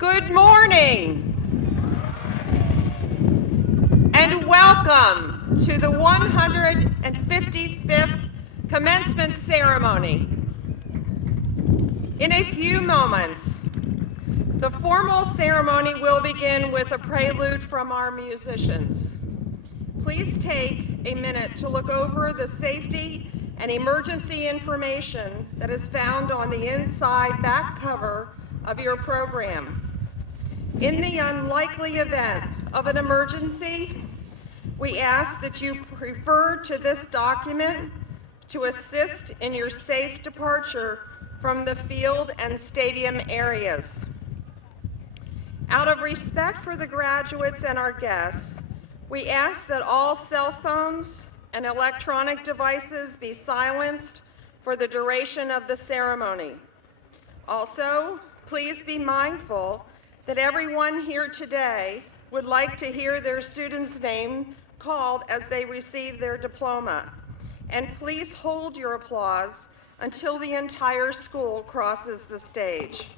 Good morning and welcome to the 155th Commencement ceremony. In a few moments, the formal ceremony will begin with a prelude from our musicians. Please take a minute to look over the safety and emergency information that is found on the inside back cover of your program. In the unlikely event of an emergency, we ask that you refer to this document to assist in your safe departure from the field and stadium areas. Out of respect for the graduates and our guests, we ask that all cell phones and electronic devices be silenced for the duration of the ceremony. Also, please be mindful that everyone here today would like to hear their student's name called as they receive their diploma. And please hold your applause until the entire school crosses the stage.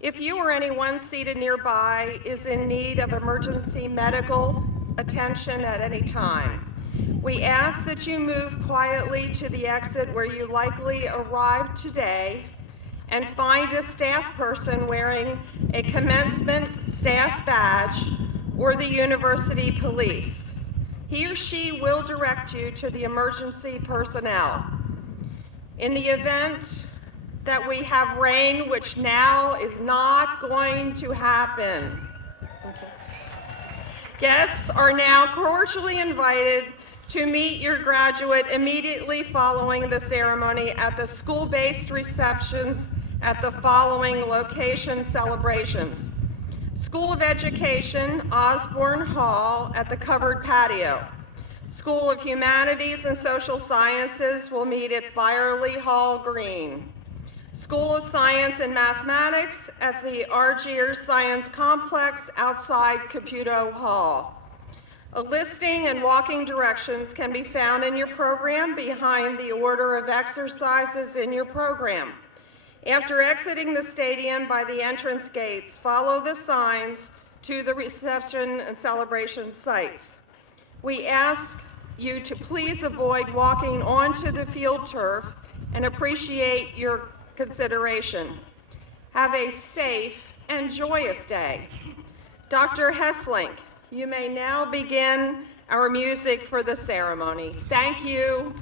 If you or anyone seated nearby is in need of emergency medical attention at any time, we ask that you move quietly to the exit where you likely arrived today and find a staff person wearing a commencement staff badge or the university police. He or she will direct you to the emergency personnel. In the event that we have rain, which now is not going to happen, guests are now cordially invited to meet your graduate immediately following the ceremony at the school-based receptions at the following location celebrations. School of Education, Osborne Hall at the covered patio. School of Humanities and Social Sciences will meet at Byerly Hall Green. School of Science and Mathematics at the Argier Science Complex outside Caputo Hall. A listing and walking directions can be found in your program behind the order of exercises in your program. After exiting the stadium by the entrance gates, follow the signs to the reception and celebration sites. We ask you to please avoid walking onto the field turf and appreciate your consideration. Have a safe and joyous day. Dr. Hesslink, you may now begin our music for the ceremony. Thank you.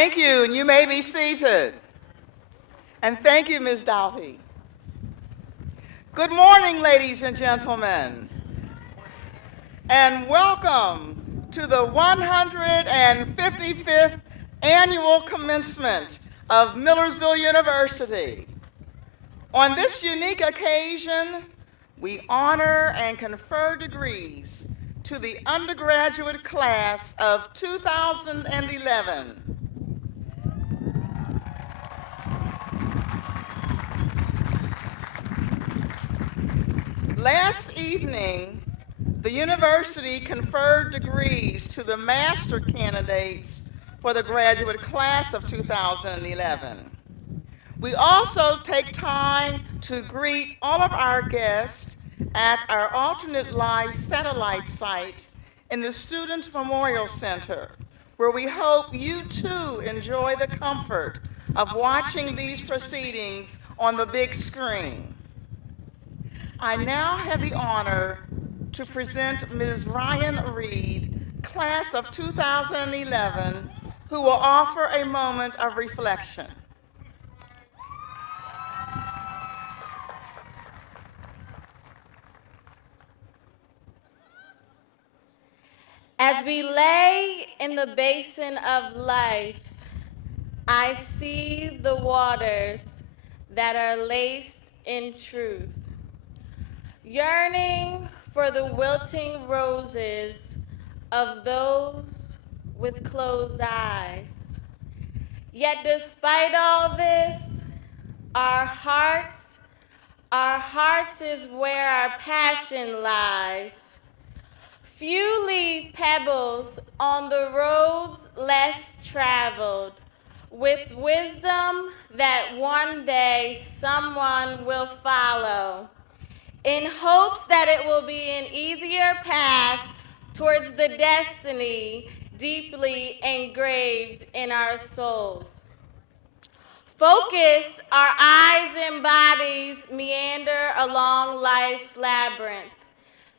Thank you, and you may be seated. And thank you, Ms. Doughty. Good morning, ladies and gentlemen, and welcome to the 155th Annual Commencement of Millersville University. On this unique occasion, we honor and confer degrees to the undergraduate class of 2011. Last evening, the university conferred degrees to the master candidates for the graduate class of 2011. We also take time to greet all of our guests at our alternate live satellite site in the Student Memorial Center, where we hope you too enjoy the comfort of watching these proceedings on the big screen. I now have the honor to present Ms. Ryan Reed, class of 2011, who will offer a moment of reflection. As we lay in the basin of life, I see the waters that are laced in truth, yearning for the wilting roses of those with closed eyes. Yet despite all this, our hearts is where our passion lies. Few leave pebbles on the roads less traveled, with wisdom that one day someone will follow, in hopes that it will be an easier path towards the destiny deeply engraved in our souls. Focused, our eyes and bodies meander along life's labyrinth,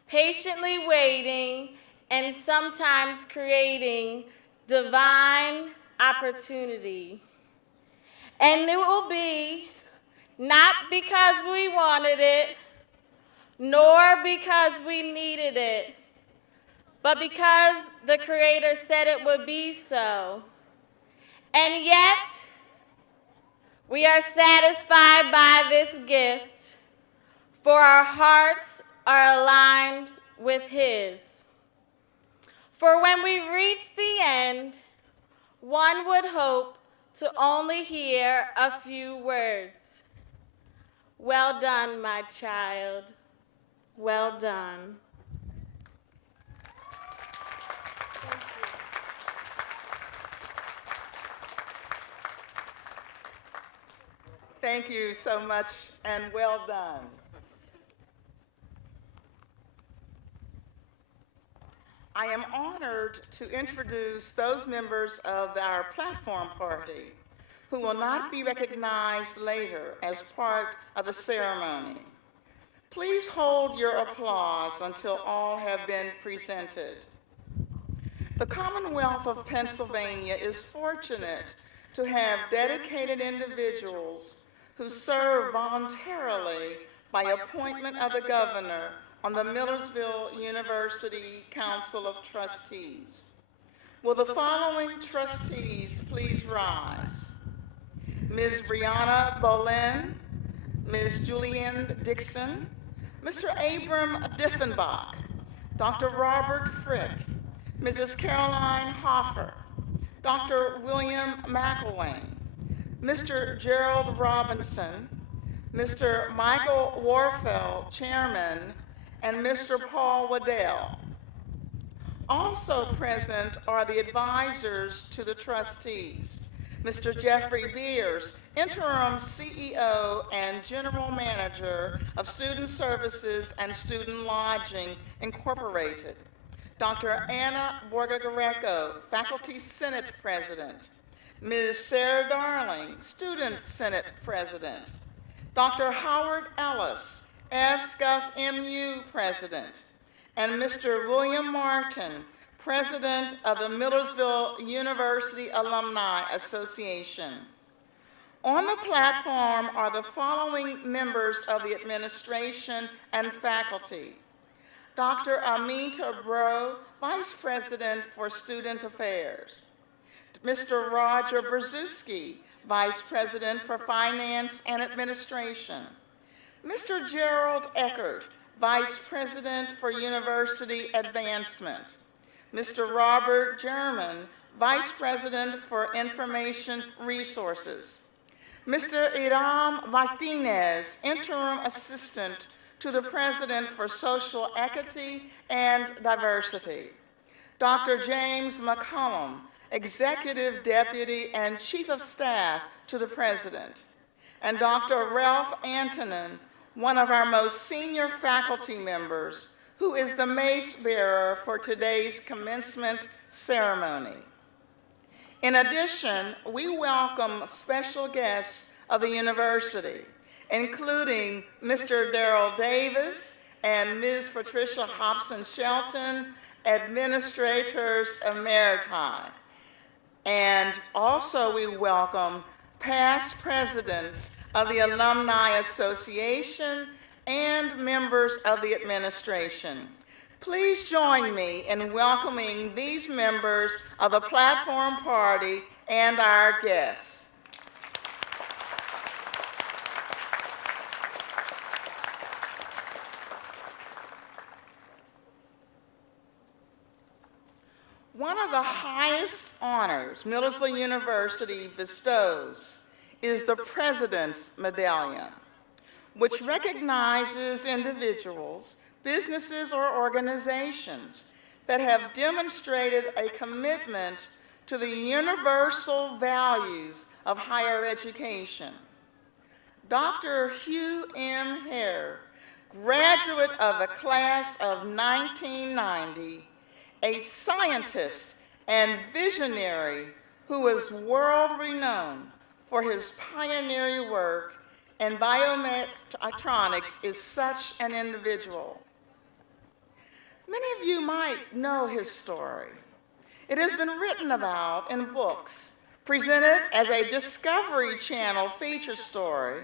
patiently waiting and sometimes creating divine opportunity. And it will be not because we wanted it, nor because we needed it, but because the Creator said it would be so. And yet, we are satisfied by this gift, for our hearts are aligned with His. For when we reach the end, one would hope to only hear a few words. Well done, my child. Well done. Thank you so much, and well done. I am honored to introduce those members of our platform party who will not be recognized later as part of the ceremony. Please hold your applause until all have been presented. The Commonwealth of Pennsylvania is fortunate to have dedicated individuals who serve voluntarily by appointment of the governor on the Millersville University Council of Trustees. Will the following trustees please rise? Ms. Brianna Bolin, Ms. Julianne Dixon, Mr. Abram Diffenbach, Dr. Robert Frick, Mrs. Caroline Hoffer, Dr. William McElwain, Mr. Gerald Robinson, Mr. Michael Warfeld, Chairman, and Mr. Paul Waddell. Also present are the advisors to the trustees, Mr. Jeffrey Beers, Interim CEO and General Manager of Student Services and Student Lodging, Incorporated, Dr. Anna Borga-Greco, Faculty Senate President, Ms. Sarah Darling, Student Senate President, Dr. Howard Ellis, FSCUF MU President, and Mr. William Martin, President of the Millersville University Alumni Association. On the platform are the following members of the administration and faculty: Dr. Amita Bro, Vice President for Student Affairs; Mr. Roger Brzezinski, Vice President for Finance and Administration; Mr. Gerald Eckert, Vice President for University Advancement; Mr. Robert German, Vice President for Information Resources; Mr. Iram Martinez, Interim Assistant to the President for Social Equity and Diversity; Dr. James McCollum, Executive Deputy and Chief of Staff to the President; and Dr. Ralph Antonin, one of our most senior faculty members, who is the mace bearer for today's commencement ceremony. In addition, we welcome special guests of the university, including Mr. Darrell Davis and Ms. Patricia Hobson-Shelton, Administrators Emeriti. And also we welcome past presidents of the Alumni Association and members of the administration. Please join me in welcoming these members of the Platform Party and our guests. One of the highest honors Millersville University bestows is the President's Medallion, which recognizes individuals, businesses, or organizations that have demonstrated a commitment to the universal values of higher education. Dr. Hugh M. Hare, graduate of the class of 1990, a scientist and visionary who is world-renowned for his pioneering work in biometronics, is such an individual. Many of you might know his story. It has been written about in books, presented as a Discovery Channel feature story,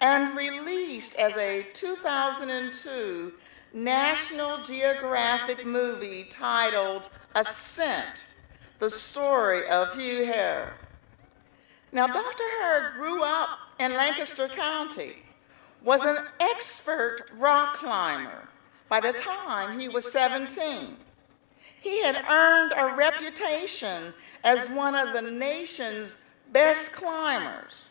and released as a 2002 National Geographic movie titled Ascent: The Story of Hugh Hare. Now, Dr. Hare grew up in Lancaster County, was an expert rock climber by the time he was 17. He had earned a reputation as one of the nation's best climbers.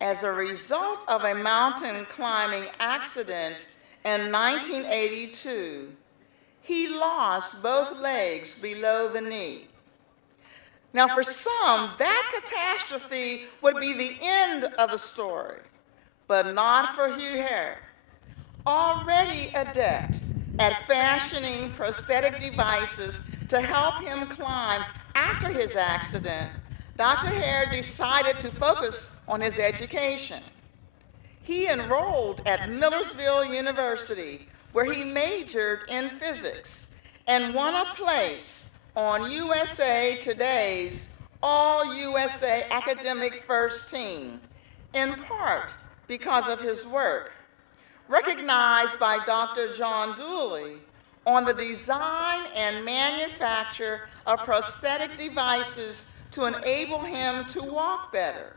As a result of a mountain climbing accident in 1982, he lost both legs below the knee. Now, for some, that catastrophe would be the end of the story, but not for Hugh Hare. Already adept at fashioning prosthetic devices to help him climb after his accident, Dr. Hare decided to focus on his education. He enrolled at Millersville University, where he majored in physics and won a place on USA Today's All-USA Academic First Team, in part because of his work, recognized by Dr. John Dooley on the design and manufacture of prosthetic devices to enable him to walk better.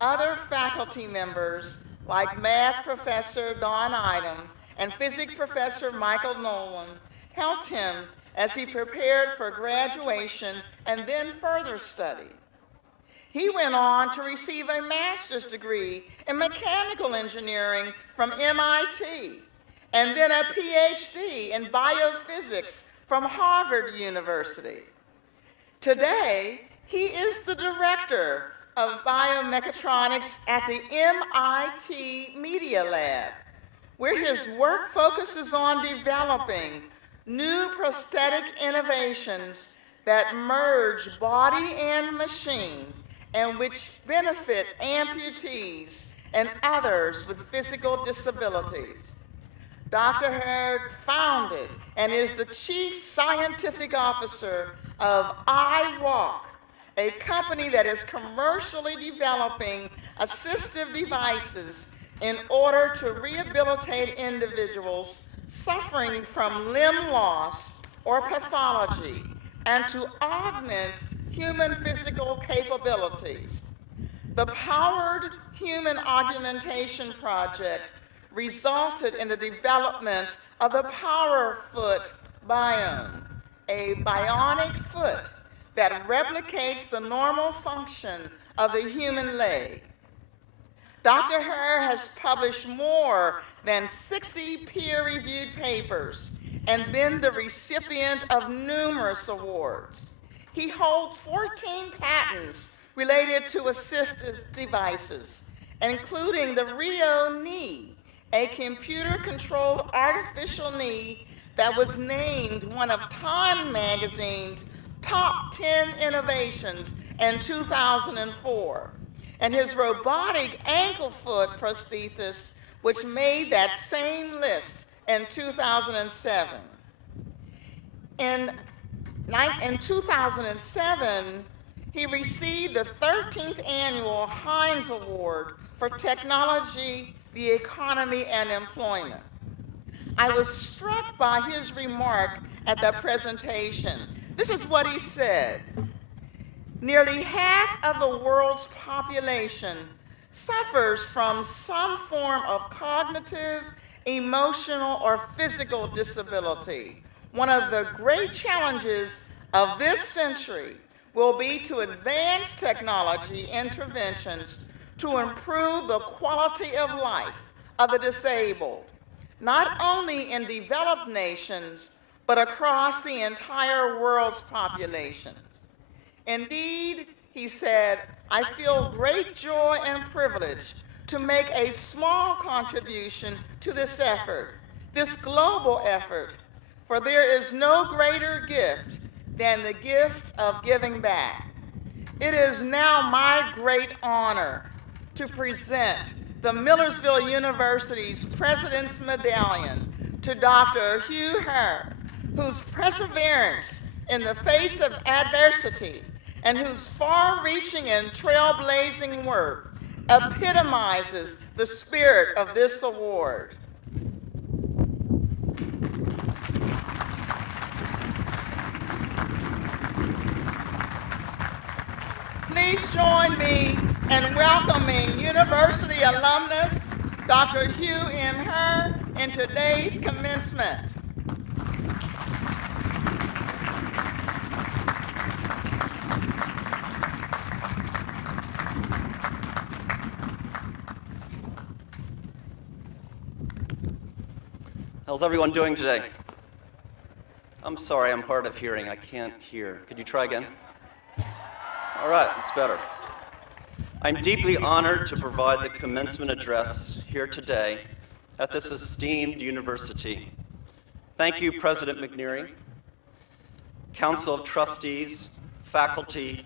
Other faculty members, like math professor Don Idem and physics professor Michael Nolan, helped him as he prepared for graduation and then further study. He went on to receive a master's degree in mechanical engineering from MIT, and then a PhD in biophysics from Harvard University. Today, he is the director of biomechatronics at the MIT Media Lab, where his work focuses on developing new prosthetic innovations that merge body and machine and which benefit amputees and others with physical disabilities. Dr. Hurd founded and is the chief scientific officer of iWalk, a company that is commercially developing assistive devices in order to rehabilitate individuals suffering from limb loss or pathology and to augment human physical capabilities. The Powered Human Augmentation Project resulted in the development of the PowerFoot Biome, a bionic foot that replicates the normal function of the human leg. Dr. Hurd has published more than 60 peer-reviewed papers and been the recipient of numerous awards. He holds 14 patents related to assistive devices, including the Rio knee, a computer-controlled artificial knee that was named one of Time magazine's top 10 innovations in 2004, and his robotic ankle foot prosthesis, which made that same list in 2007. In 2007, he received the 13th annual Heinz Award for Technology, the Economy, and Employment. I was struck by his remark at the presentation. This is what he said. Nearly half of the world's population suffers from some form of cognitive, emotional, or physical disability. One of the great challenges of this century will be to advance technology interventions to improve the quality of life of the disabled, not only in developed nations, but across the entire world's populations. Indeed, he said, I feel great joy and privilege to make a small contribution to this effort, this global effort, for there is no greater gift than the gift of giving back. It is now my great honor to present the Millersville University's President's Medallion to Dr. Hugh Hurd, whose perseverance in the face of adversity and whose far-reaching and trailblazing work epitomizes the spirit of this award. Please join me in welcoming University alumnus Dr. Hugh M. Hurd in today's commencement. How's everyone doing today? I'm sorry, I'm hard of hearing. I can't hear. Could you try again? All right, it's better. I'm deeply honored to provide the commencement address here today at this esteemed university. Thank you, President McNeary, Council of Trustees, faculty,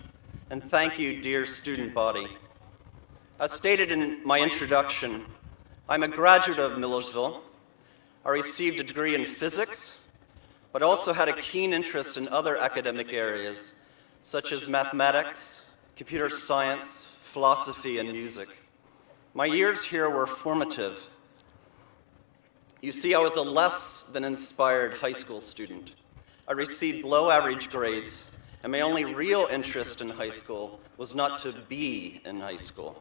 and thank you, dear student body. As stated in my introduction, I'm a graduate of Millersville. I received a degree in physics, but also had a keen interest in other academic areas, such as mathematics, computer science, philosophy, and music. My years here were formative. You see, I was a less than inspired high school student. I received below average grades, and my only real interest in high school was not to be in high school.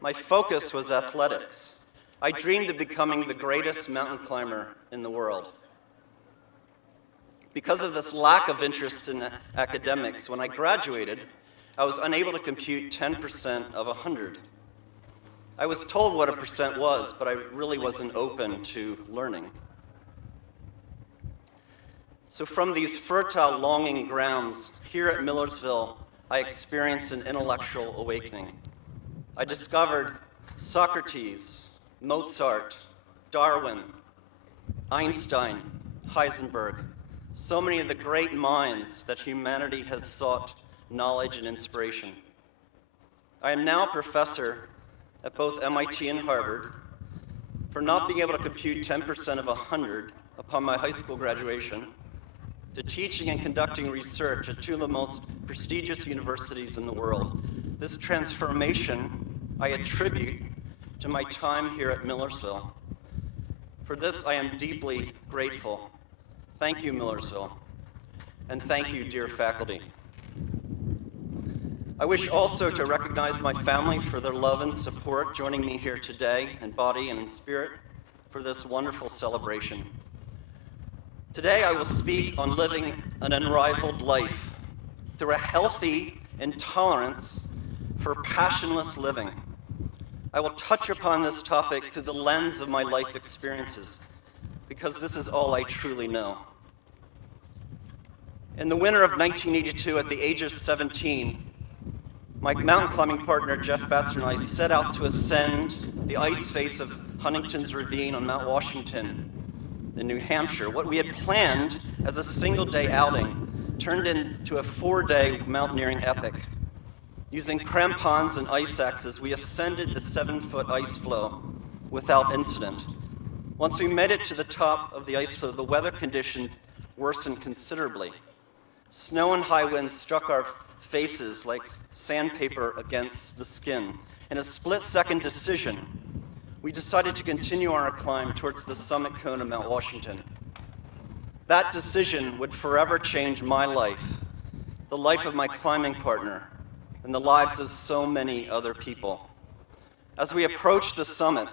My focus was athletics. I dreamed of becoming the greatest mountain climber in the world. Because of this lack of interest in academics, when I graduated, I was unable to compute 10% of 100. I was told what a percent was, but I really wasn't open to learning. So from these fertile longing grounds, here at Millersville, I experienced an intellectual awakening. I discovered Socrates, Mozart, Darwin, Einstein, Heisenberg, so many of the great minds that humanity has sought knowledge and inspiration. I am now a professor at both MIT and Harvard. for not being able to compute 10% of 100 upon my high school graduation, to teaching and conducting research at two of the most prestigious universities in the world. This transformation I attribute to my time here at Millersville. For this, I am deeply grateful. Thank you, Millersville. And thank you, dear faculty. I wish also to recognize my family for their love and support, joining me here today in body and in spirit for this wonderful celebration. Today, I will speak on living an unrivaled life through a healthy intolerance for passionless living. I will touch upon this topic through the lens of my life experiences, because this is all I truly know. In the winter of 1982, at the age of 17, my mountain climbing partner, Jeff Batzer, and I set out to ascend the ice face of Huntington's Ravine on Mount Washington in New Hampshire. What we had planned as a single-day outing turned into a 4-day mountaineering epic. Using crampons and ice axes, we ascended the 7-foot ice floe without incident. Once we made it to the top of the ice floe, the weather conditions worsened considerably. Snow and high winds struck our faces like sandpaper against the skin. In a split-second decision, we decided to continue our climb towards the summit cone of Mount Washington. That decision would forever change my life, the life of my climbing partner, and the lives of so many other people. As we approached the summit,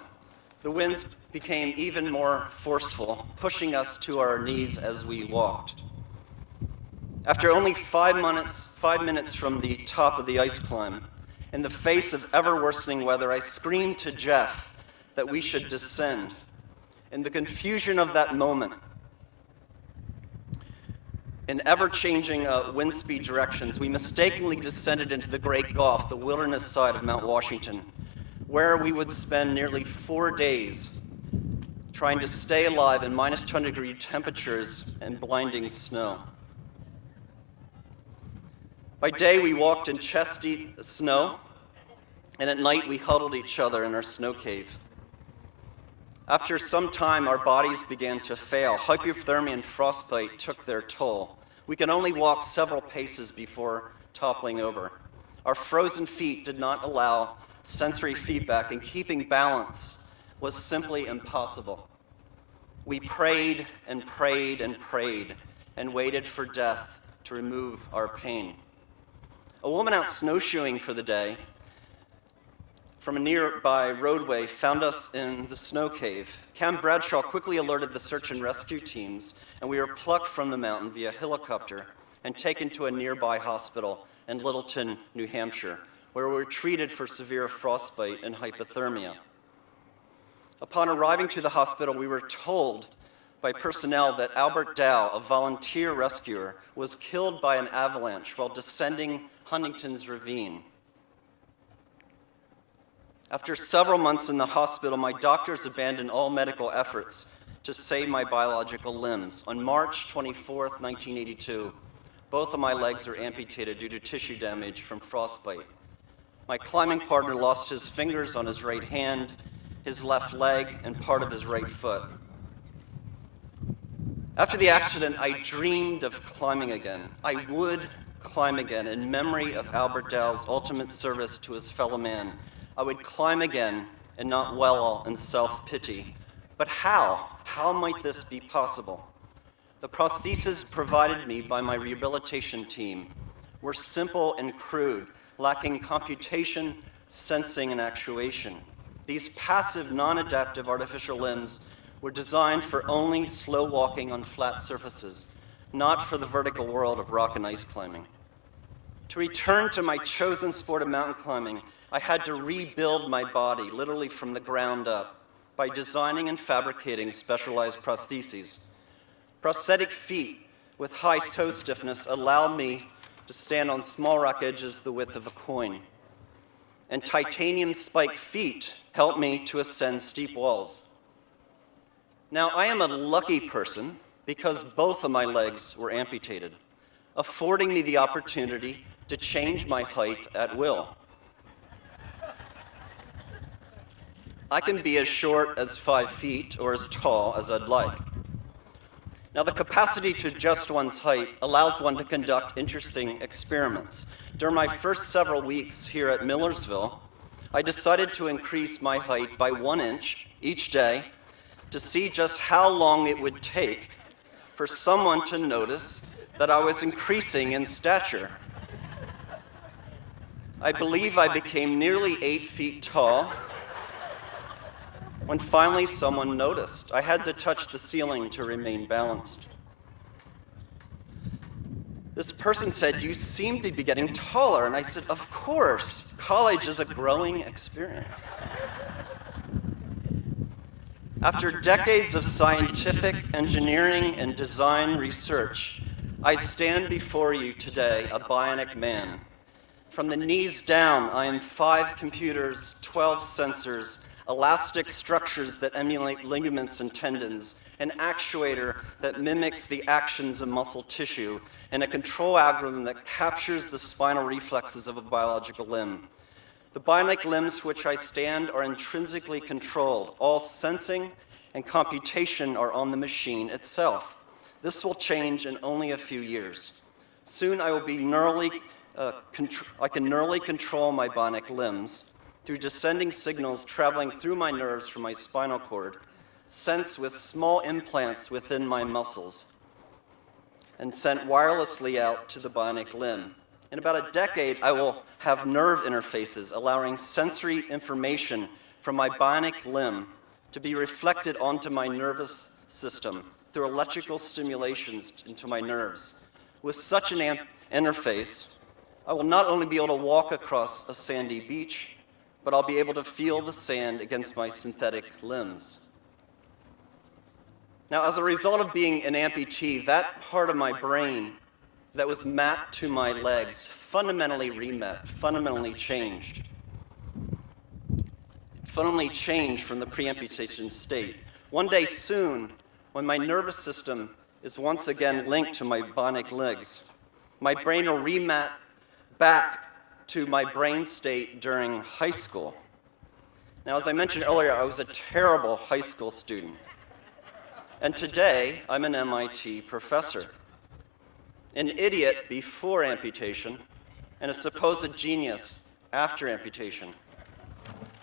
the winds became even more forceful, pushing us to our knees as we walked. After only 5 minutes from the top of the ice climb, in the face of ever-worsening weather, I screamed to Jeff that we should descend. In the confusion of that moment, in ever-changing wind speed directions, we mistakenly descended into the Great Gulf, the wilderness side of Mount Washington, where we would spend nearly 4 days trying to stay alive in minus 20-degree temperatures and blinding snow. By day, we walked in chest-deep snow, and at night, we huddled each other in our snow cave. After some time, our bodies began to fail. Hypothermia and frostbite took their toll. We could only walk several paces before toppling over. Our frozen feet did not allow sensory feedback, and keeping balance was simply impossible. We prayed and prayed and prayed and waited for death to remove our pain. A woman out snowshoeing for the day from a nearby roadway found us in the snow cave. Cam Bradshaw quickly alerted the search and rescue teams, and we were plucked from the mountain via helicopter and taken to a nearby hospital in Littleton, New Hampshire, where we were treated for severe frostbite and hypothermia. Upon arriving to the hospital, we were told by personnel that Albert Dow, a volunteer rescuer, was killed by an avalanche while descending Huntington's Ravine. After several months in the hospital, my doctors abandoned all medical efforts to save my biological limbs. On March 24, 1982, both of my legs were amputated due to tissue damage from frostbite. My climbing partner lost his fingers on his right hand, his left leg, and part of his right foot. After the accident, I dreamed of climbing again. I would climb again in memory of Albert Dow's ultimate service to his fellow man. I would climb again and not wallow in self-pity. But how? How might this be possible? The prostheses provided me by my rehabilitation team were simple and crude, lacking computation, sensing, and actuation. These passive, non-adaptive artificial limbs were designed for only slow walking on flat surfaces, not for the vertical world of rock and ice climbing. To return to my chosen sport of mountain climbing, I had to rebuild my body, literally from the ground up, by designing and fabricating specialized prostheses. Prosthetic feet with high toe stiffness allowed me to stand on small rock edges the width of a coin. And titanium spiked feet helped me to ascend steep walls. Now, I am a lucky person because both of my legs were amputated, affording me the opportunity to change my height at will. I can be as short as 5 feet or as tall as I'd like. Now, the capacity to adjust one's height allows one to conduct interesting experiments. During my first several weeks here at Millersville, I decided to increase my height by 1 inch each day to see just how long it would take for someone to notice that I was increasing in stature. I believe I became nearly 8 feet tall when finally someone noticed. I had to touch the ceiling to remain balanced. This person said, "You seem to be getting taller." And I said, "Of course, college is a growing experience." After decades of scientific, engineering, and design research, I stand before you today, a bionic man. From the knees down, I am 5 computers, 12 sensors, elastic structures that emulate ligaments and tendons, an actuator that mimics the actions of muscle tissue, and a control algorithm that captures the spinal reflexes of a biological limb. The bionic limbs which I stand are intrinsically controlled. All sensing and computation are on the machine itself. This will change in only a few years. Soon I will be I can neurally control my bionic limbs through descending signals traveling through my nerves from my spinal cord, sensed with small implants within my muscles, and sent wirelessly out to the bionic limb. In about a decade, I will have nerve interfaces allowing sensory information from my bionic limb to be reflected onto my nervous system through electrical stimulations into my nerves. With such an interface, I will not only be able to walk across a sandy beach, but I'll be able to feel the sand against my synthetic limbs. Now, as a result of being an amputee, that part of my brain that was mapped to my legs fundamentally remapped, fundamentally changed. Fundamentally changed from the pre-amputation state. One day soon, when my nervous system is once again linked to my bionic legs, my brain will remap back to my brain state during high school. Now, as I mentioned earlier, I was a terrible high school student. And today, I'm an MIT professor. An idiot before amputation, and a supposed genius after amputation.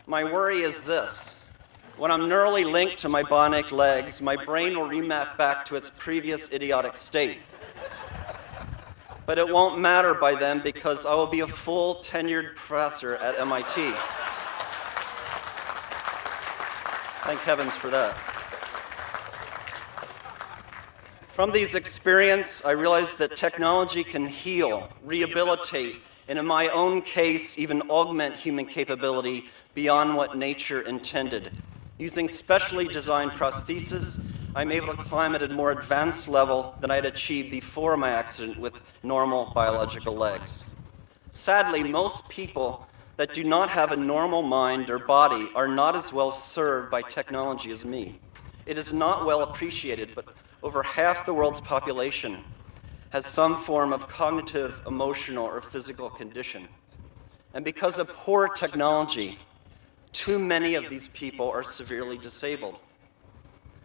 My worry is this. When I'm neurally linked to my bionic legs, my brain will remap back to its previous idiotic state. But it won't matter by then because I will be a full tenured professor at MIT. Thank heavens for that. From these experiences, I realized that technology can heal, rehabilitate, and in my own case, even augment human capability beyond what nature intended. Using specially designed prostheses, I'm able to climb at a more advanced level than I had achieved before my accident with normal biological legs. Sadly, most people that do not have a normal mind or body are not as well served by technology as me. It is not well appreciated, but over half the world's population has some form of cognitive, emotional, or physical condition. And because of poor technology, too many of these people are severely disabled.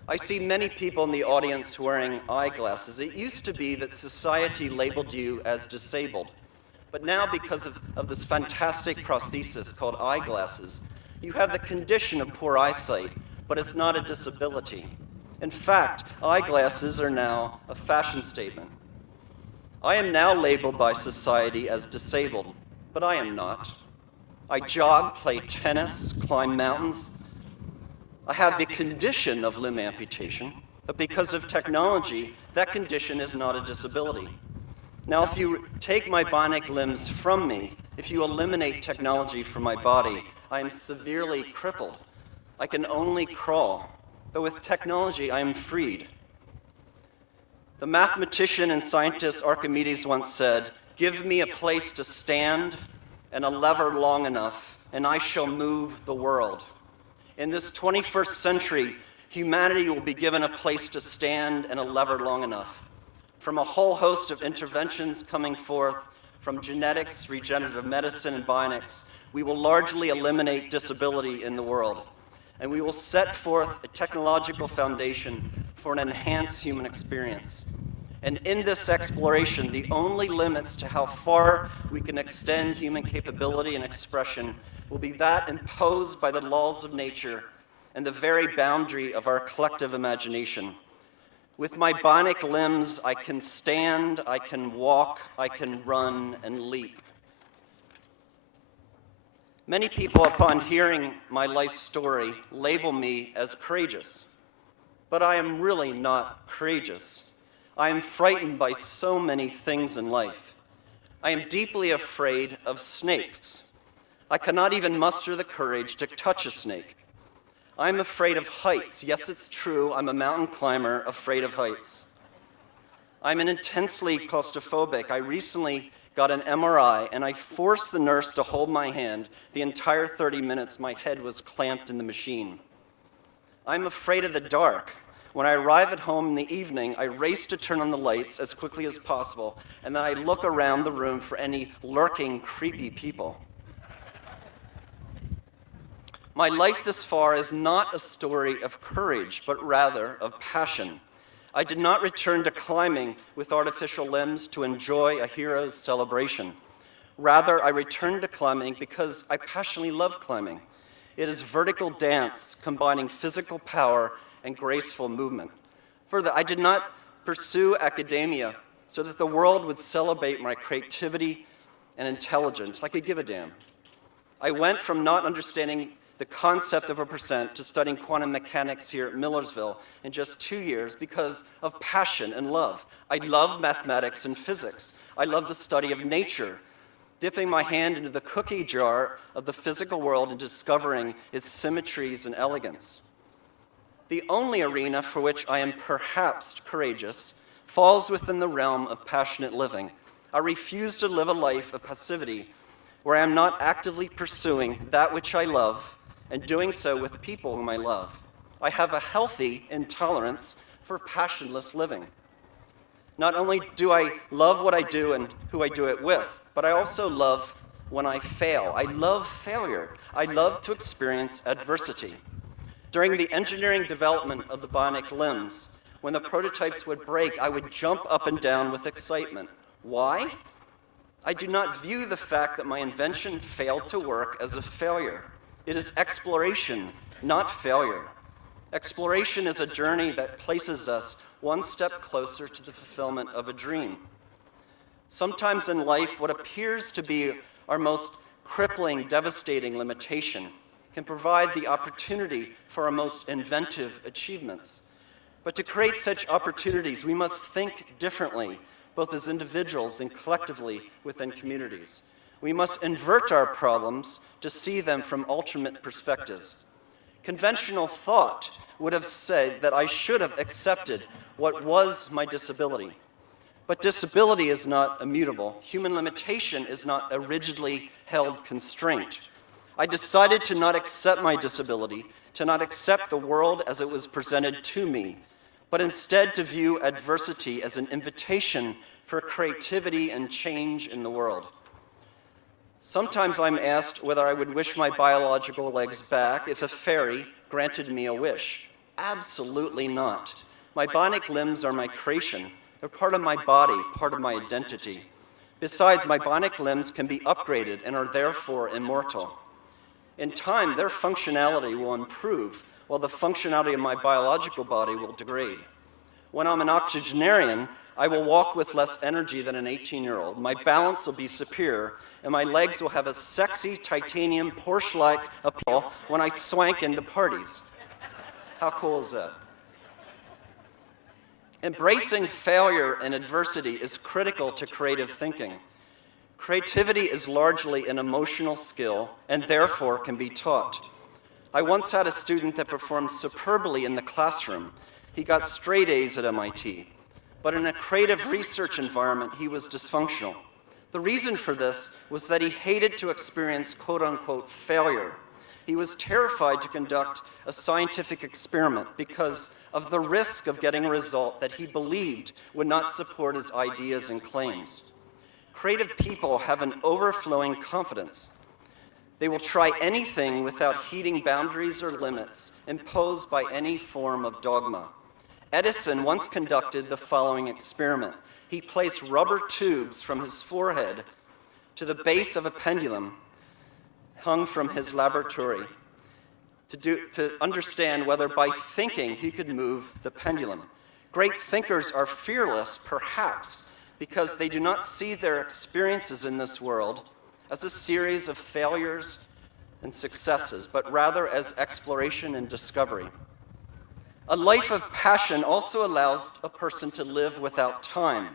I see many people in the audience wearing eyeglasses. It used to be that society labeled you as disabled. But now, because of this fantastic prosthesis called eyeglasses, you have the condition of poor eyesight, but it's not a disability. In fact, eyeglasses are now a fashion statement. I am now labeled by society as disabled, but I am not. I jog, play tennis, climb mountains. I have the condition of limb amputation, but because of technology, that condition is not a disability. Now, if you take my bionic limbs from me, if you eliminate technology from my body, I am severely crippled. I can only crawl, but with technology, I am freed. The mathematician and scientist Archimedes once said, "Give me a place to stand and a lever long enough, and I shall move the world." In this 21st century, humanity will be given a place to stand and a lever long enough. From a whole host of interventions coming forth from genetics, regenerative medicine, and bionics, we will largely eliminate disability in the world. and we will set forth a technological foundation for an enhanced human experience. And in this exploration, the only limits to how far we can extend human capability and expression will be that imposed by the laws of nature and the very boundary of our collective imagination. With my bionic limbs, I can stand, I can walk, I can run and leap. Many people, upon hearing my life story, label me as courageous. But I am really not courageous. I am frightened by so many things in life. I am deeply afraid of snakes. I cannot even muster the courage to touch a snake. I'm afraid of heights. Yes, it's true, I'm a mountain climber afraid of heights. I'm an intensely claustrophobic. I recently got an MRI, and I forced the nurse to hold my hand the entire 30 minutes my head was clamped in the machine. I'm afraid of the dark. When I arrive at home in the evening, I race to turn on the lights as quickly as possible, and then I look around the room for any lurking, creepy people. My life this far is not a story of courage, but rather of passion. I did not return to climbing with artificial limbs to enjoy a hero's celebration. Rather, I returned to climbing because I passionately love climbing. It is vertical dance combining physical power and graceful movement. Further, I did not pursue academia so that the world would celebrate my creativity and intelligence. I could give a damn. I went from not understanding the concept of a percent to studying quantum mechanics here at Millersville in just 2 years because of passion and love. I love mathematics and physics. I love the study of nature, dipping my hand into the cookie jar of the physical world and discovering its symmetries and elegance. The only arena for which I am perhaps courageous falls within the realm of passionate living. I refuse to live a life of passivity where I am not actively pursuing that which I love and doing so with people whom I love. I have a healthy intolerance for passionless living. Not only do I love what I do and who I do it with, but I also love when I fail. I love failure. I love to experience adversity. During the engineering development of the bionic limbs, when the prototypes would break, I would jump up and down with excitement. Why? I do not view the fact that my invention failed to work as a failure. It is exploration, not failure. Exploration is a journey that places us one step closer to the fulfillment of a dream. Sometimes in life, what appears to be our most crippling, devastating limitation can provide the opportunity for our most inventive achievements. But to create such opportunities, we must think differently, both as individuals and collectively within communities. We must invert our problems to see them from alternate perspectives. Conventional thought would have said that I should have accepted what was my disability. But disability is not immutable. Human limitation is not a rigidly held constraint. I decided to not accept my disability, to not accept the world as it was presented to me, but instead to view adversity as an invitation for creativity and change in the world. Sometimes I'm asked whether I would wish my biological legs back if a fairy granted me a wish. Absolutely not. My bionic limbs are my creation. They're part of my body, part of my identity. Besides, my bionic limbs can be upgraded and are therefore immortal. In time, their functionality will improve, while the functionality of my biological body will degrade. When I'm an octogenarian, I will walk with less energy than an 18-year-old. My balance will be superior, and my legs will have a sexy titanium Porsche-like appeal when I swank into parties. How cool is that? Embracing failure and adversity is critical to creative thinking. Creativity is largely an emotional skill and therefore can be taught. I once had a student that performed superbly in the classroom. He got straight A's at MIT. But in a creative research environment, he was dysfunctional. The reason for this was that he hated to experience quote-unquote failure. He was terrified to conduct a scientific experiment because of the risk of getting a result that he believed would not support his ideas and claims. Creative people have an overflowing confidence. They will try anything without heeding boundaries or limits imposed by any form of dogma. Edison once conducted the following experiment. He placed rubber tubes from his forehead to the base of a pendulum hung from his laboratory to understand whether by thinking he could move the pendulum. Great thinkers are fearless, perhaps, because they do not see their experiences in this world as a series of failures and successes, but rather as exploration and discovery. A life of passion also allows a person to live without time.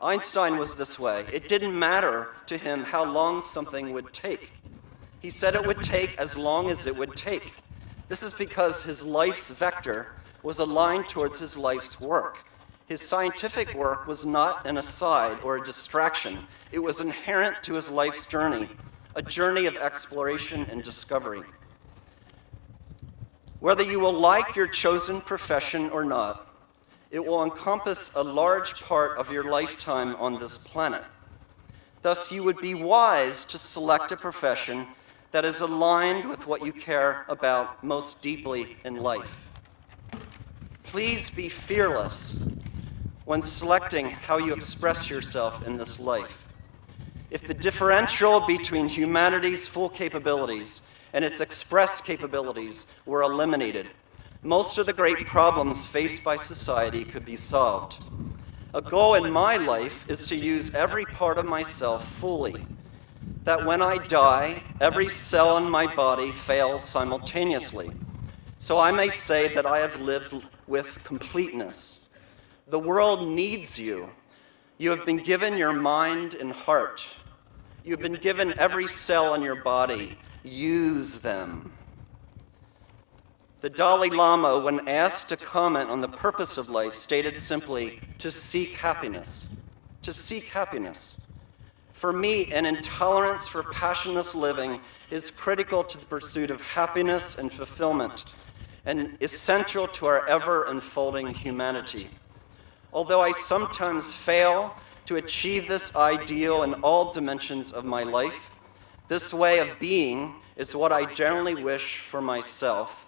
Einstein was this way. It didn't matter to him how long something would take. He said it would take as long as it would take. This is because his life's vector was aligned towards his life's work. His scientific work was not an aside or a distraction. It was inherent to his life's journey, a journey of exploration and discovery. Whether you will like your chosen profession or not, it will encompass a large part of your lifetime on this planet. Thus, you would be wise to select a profession that is aligned with what you care about most deeply in life. Please be fearless when selecting how you express yourself in this life. If the differential between humanity's full capabilities and its express capabilities were eliminated, most of the great problems faced by society could be solved. A goal in my life is to use every part of myself fully, that when I die, every cell in my body fails simultaneously. So I may say that I have lived with completeness. The world needs you. You have been given your mind and heart. You have been given every cell in your body. Use them. The Dalai Lama, when asked to comment on the purpose of life, stated simply, to seek happiness. To seek happiness. For me, an intolerance for passionless living is critical to the pursuit of happiness and fulfillment, and essential to our ever-unfolding humanity. Although I sometimes fail to achieve this ideal in all dimensions of my life, this way of being is what I generally wish for myself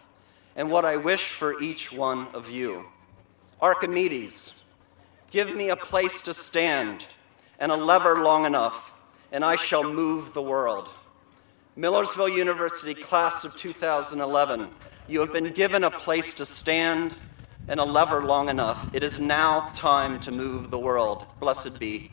and what I wish for each one of you. Archimedes, give me a place to stand and a lever long enough, and I shall move the world. Millersville University class of 2011, you have been given a place to stand and a lever long enough. It is now time to move the world. Blessed be.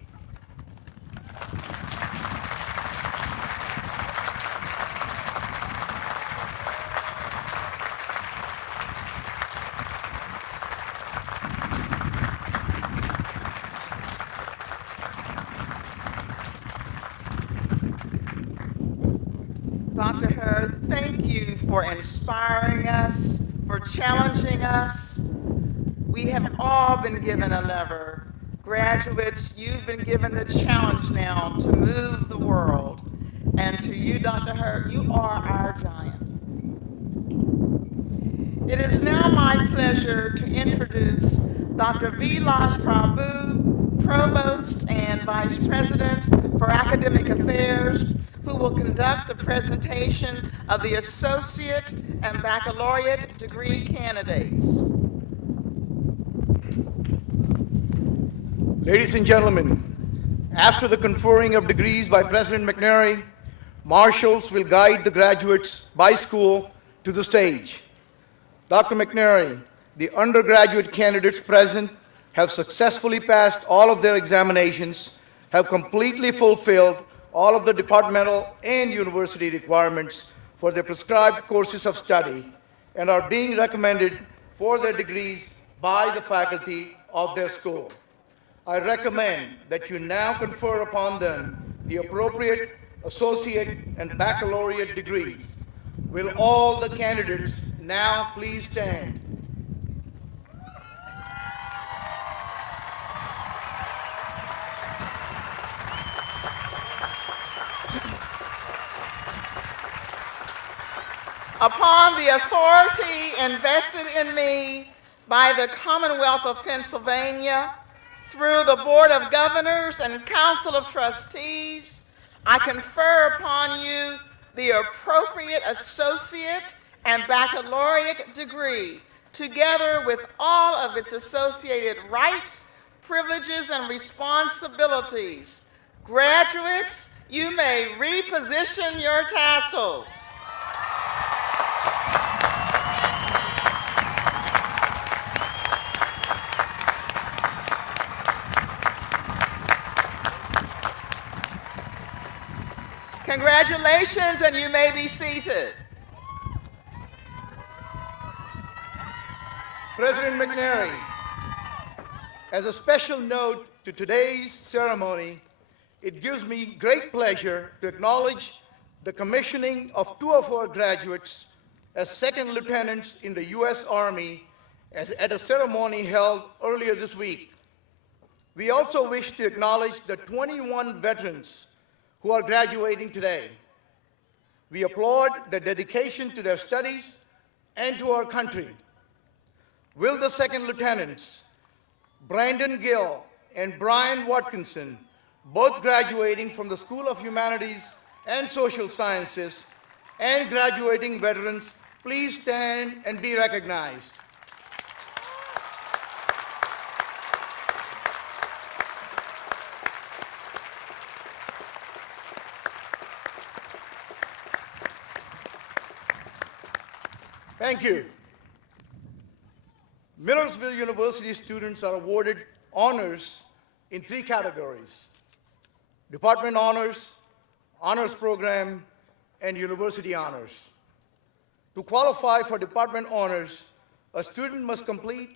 Dr. Hurd, thank you for inspiring us, for challenging us. We have all been given a lever. Graduates, you've been given the challenge now to move the world. And to you, Dr. Hurd, you are our giant. It is now my pleasure to introduce Dr. Vilas Prabhu, Provost and Vice President for Academic Affairs, who will conduct the presentation of the Associate and Baccalaureate degree candidates. Ladies and gentlemen, after the conferring of degrees by President McNary, marshals will guide the graduates by school to the stage. Dr. McNary, the undergraduate candidates present have successfully passed all of their examinations, have completely fulfilled all of the departmental and university requirements for their prescribed courses of study, and are being recommended for their degrees by the faculty of their school. I recommend that you now confer upon them the appropriate associate and baccalaureate degrees. Will all the candidates now please stand? Upon the authority invested in me by the Commonwealth of Pennsylvania through the Board of Governors and Council of Trustees, I confer upon you the appropriate associate and baccalaureate degree, together with all of its associated rights, privileges, and responsibilities. Graduates, you may reposition your tassels. Congratulations, and you may be seated. President McNary, as a special note to today's ceremony, it gives me great pleasure to acknowledge the commissioning of two of our graduates as second lieutenants in the U.S. Army at a ceremony held earlier this week. We also wish to acknowledge the 21 veterans who are graduating today. We applaud their dedication to their studies and to our country. Will the second lieutenants, Brandon Gill and Brian Watkinson, both graduating from the School of Humanities and Social Sciences, and graduating veterans, please stand and be recognized. Thank you. Millersville University students are awarded honors in 3 categories: Department Honors, Honors Program, and University Honors. To qualify for Department Honors, a student must complete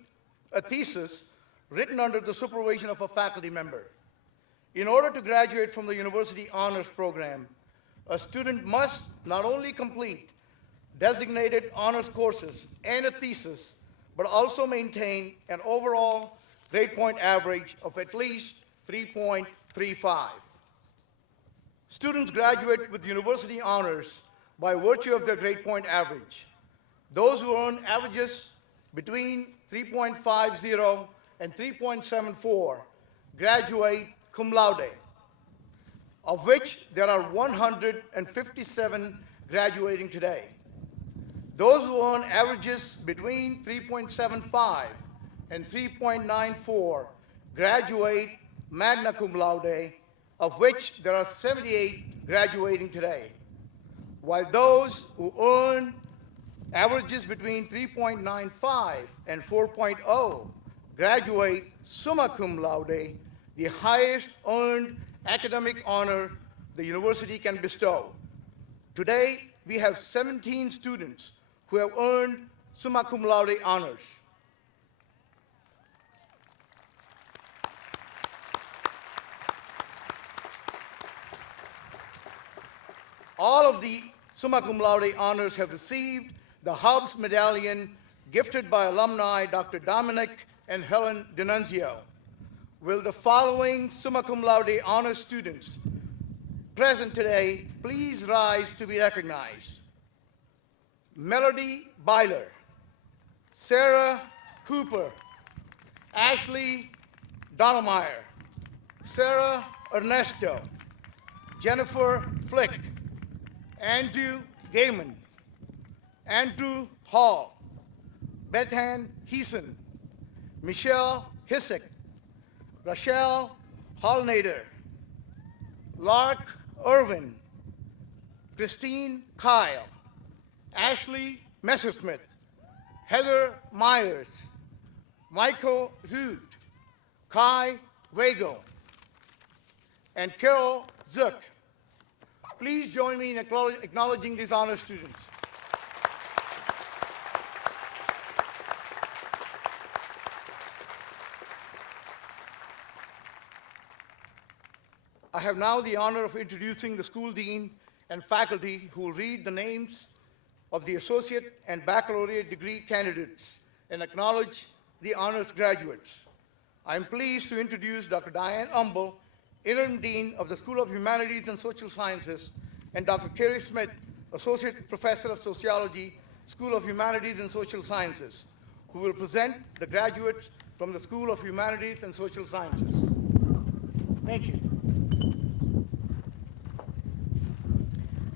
a thesis written under the supervision of a faculty member. In order to graduate from the University Honors Program, a student must not only complete designated honors courses and a thesis, but also maintain an overall grade point average of at least 3.35. Students graduate with university honors by virtue of their grade point average. Those who earn averages between 3.50 and 3.74 graduate cum laude, of which there are 157 graduating today. Those who earn averages between 3.75 and 3.94 graduate magna cum laude, of which there are 78 graduating today, while those who earn averages between 3.95 and 4.0 graduate summa cum laude, the highest earned academic honor the university can bestow. Today, we have 17 students who have earned summa cum laude honors. All of the summa cum laude honors have received the Hobbs Medallion gifted by alumni Dr. Dominic and Helen D'Annunzio. Will the following summa cum laude honor students present today please rise to be recognized? Melody Byler, Sarah Cooper, Ashley Donnemeyer, Sarah Ernesto, Jennifer Flick, Andrew Gaiman, Andrew Hall, Bethan Heeson, Michelle Hissick, Rachelle Hallnader, Lark Irvin, Christine Kyle, Ashley Messersmith, Heather Myers, Michael Root, Kai Wago, and Carol Zook. Please join me in acknowledging these honor students. I have now the honor of introducing the school dean and faculty who will read the names of the associate and baccalaureate degree candidates and acknowledge the honors graduates. I am pleased to introduce Dr. Diane Umble, Interim Dean of the School of Humanities and Social Sciences, and Dr. Kerry Smith, Associate Professor of Sociology, School of Humanities and Social Sciences, who will present the graduates from the School of Humanities and Social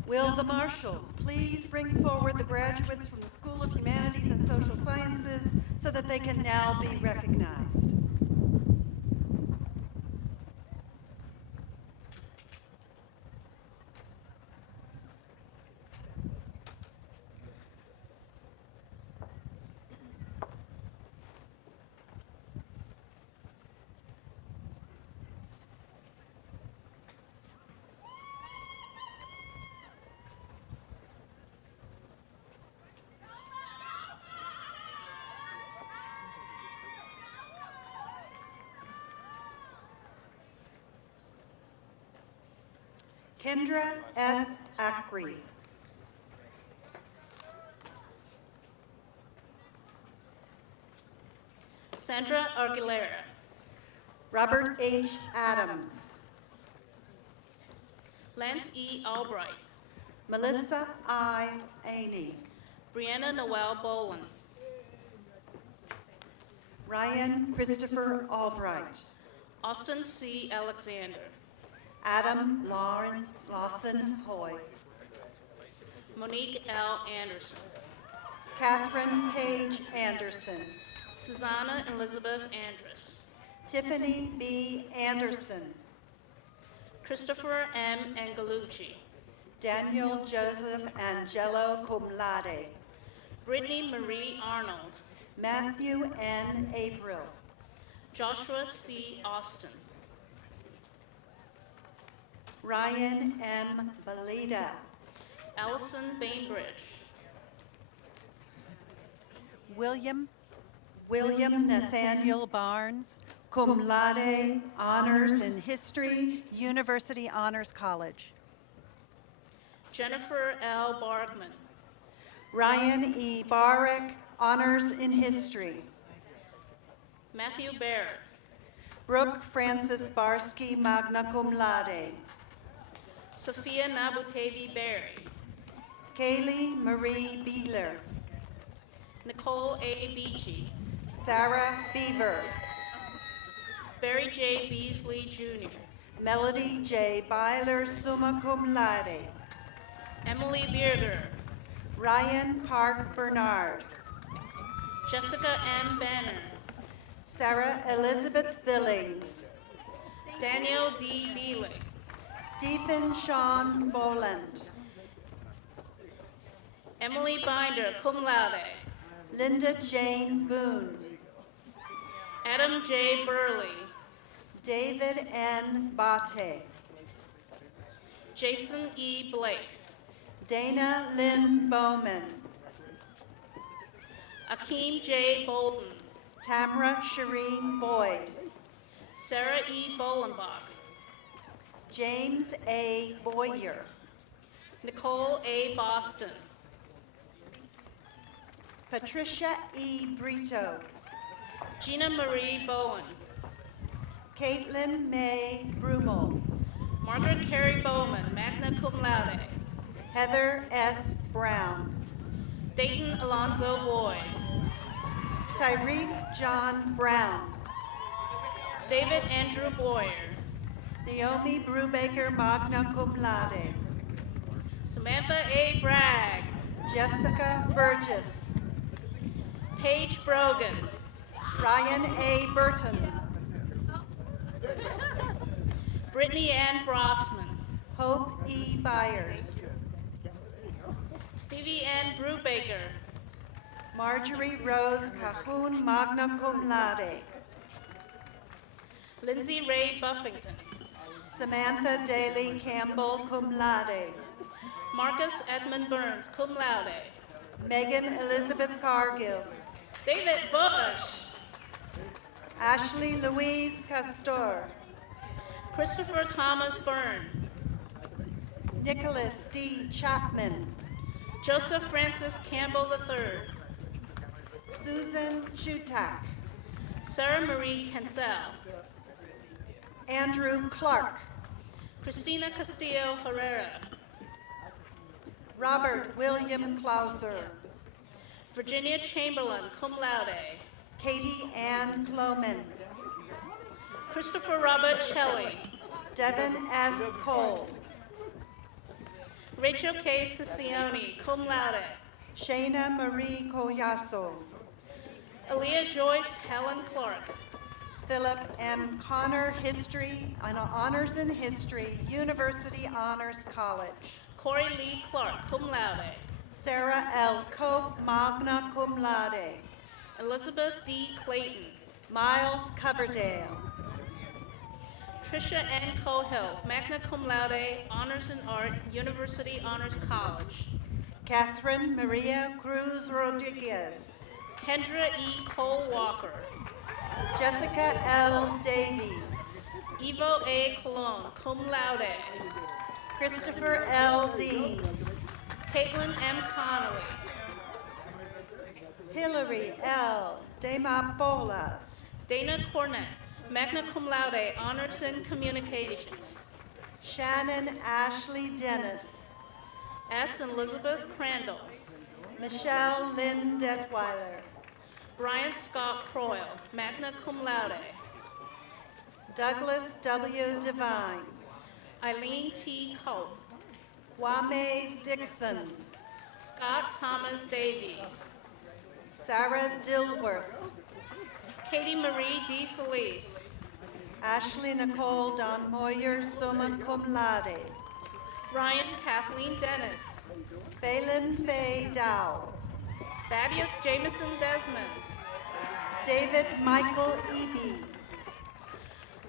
Will the marshals please bring forward the graduates from the School of Humanities and Social Sciences so that they can now be recognized? Kendra F. Ackrey. Sandra Aguilera. Robert H. Adams. Lance E. Albright. Melissa I. Aney. Brianna Noel Boland. Ryan Christopher Albright. Austin C. Alexander. Adam Lawson Hoy. Monique L. Anderson. Catherine Page Anderson. Susanna Elizabeth Andrus. Tiffany B. Anderson. Christopher M. Angelucci. Daniel Joseph Angelo Cum Laude. Brittany Marie Arnold. Matthew N. April. Joshua C. Austin. Ryan M. Belida. Allison Bainbridge. William Nathaniel Barnes, cum laude, honors in history, University Honors College. Jennifer L. Bargman. Ryan E. Barrick, honors in history. Matthew Barrett. Brooke Francis Barsky, magna cum laude. Sophia Nabutavi Berry. Kaylee Marie Beeler. Nicole A. Beachy. Sarah Beaver. Barry J. Beasley Jr. Melody J. Byler, summa cum laude. Emily Bierger. Ryan Park Bernard. Jessica M. Banner. Sarah Elizabeth Billings. Daniel D. Beelig. Stephen Sean Boland. Emily Binder, cum laude. Linda Jane Boone. Adam J. Burley. David N. Bate. Jason E. Blake. Dana Lynn Bowman. Akeem J. Bolton. Tamara Shireen Boyd. Sarah E. Bolenbach. James A. Boyer. Nicole A. Boston. Patricia E. Brito. Gina Marie Bowen. Caitlin May Brumel. Margaret Carey Bowman, magna cum laude. Heather S. Brown. Dayton Alonzo Boyd. Tyreek John Brown. David Andrew Boyer. Naomi Brubaker, magna cum laude. Samantha A. Bragg. Jessica Burgess. Paige Brogan. Ryan A. Burton. Brittany Ann Brossman. Hope E. Byers. Stevie Ann Brubaker. Marjorie Rose Cahoon, magna cum laude. Lindsay Ray Buffington. Samantha Daly Campbell, cum laude. Marcus Edmund Burns, cum laude. Megan Elizabeth Cargill. David Bush. Ashley Louise Castor. Christopher Thomas Byrne. Nicholas D. Chapman. Joseph Francis Campbell III. Susan Shutak. Sarah Marie Cancel. Andrew Clark. Christina Castillo Herrera. Robert William Clauser. Virginia Chamberlain, cum laude. Katie Ann Cloman. Christopher Robert Shelley. Devin S. Cole. Rachel K. Siccioni, cum laude. Shayna Marie Collazo. Aaliyah Joyce Helen Clark. Philip M. Connor, History, Honors in History, University Honors College. Corey Lee Clark, cum laude. Sarah L. Cope, magna cum laude. Elizabeth D. Clayton. Miles Coverdale. Tricia N. Cohill, magna cum laude, honors in art, University Honors College. Catherine Maria Cruz Rodriguez. Kendra E. Cole Walker. Jessica L. Davies. Evo A. Colon, cum laude. Christopher L. Deans. Caitlin M. Connolly. Hillary L. Demapolas. Dana Cornett, magna cum laude, honors in communications. Shannon Ashley Dennis. S. Elizabeth Crandall. Michelle Lynn Detweiler. Brian Scott Croyle, magna cum laude. Douglas W. Devine. Eileen T. Culp. Kwame Dixon. Scott Thomas Davies. Sarah Dilworth. Katie Marie D. Felice. Ashley Nicole Don Moyer, summa cum laude. Ryan Kathleen Dennis. Phelan Faye Dow. Thaddeus Jameson Desmond. David Michael Eby.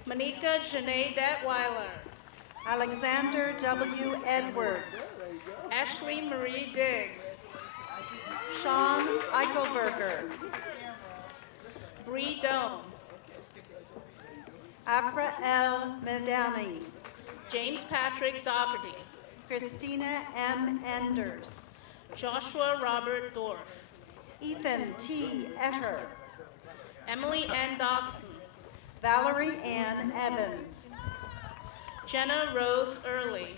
Monica Janae Detweiler. Alexander W. Edwards. Ashley Marie Diggs. Sean Eichelberger. Bree Dome. Afra L. Medani. James Patrick Doherty. Christina M. Enders. Joshua Robert Dorff. Ethan T. Etter. Emily N. Dodson. Valerie Ann Evans. Jenna Rose Early.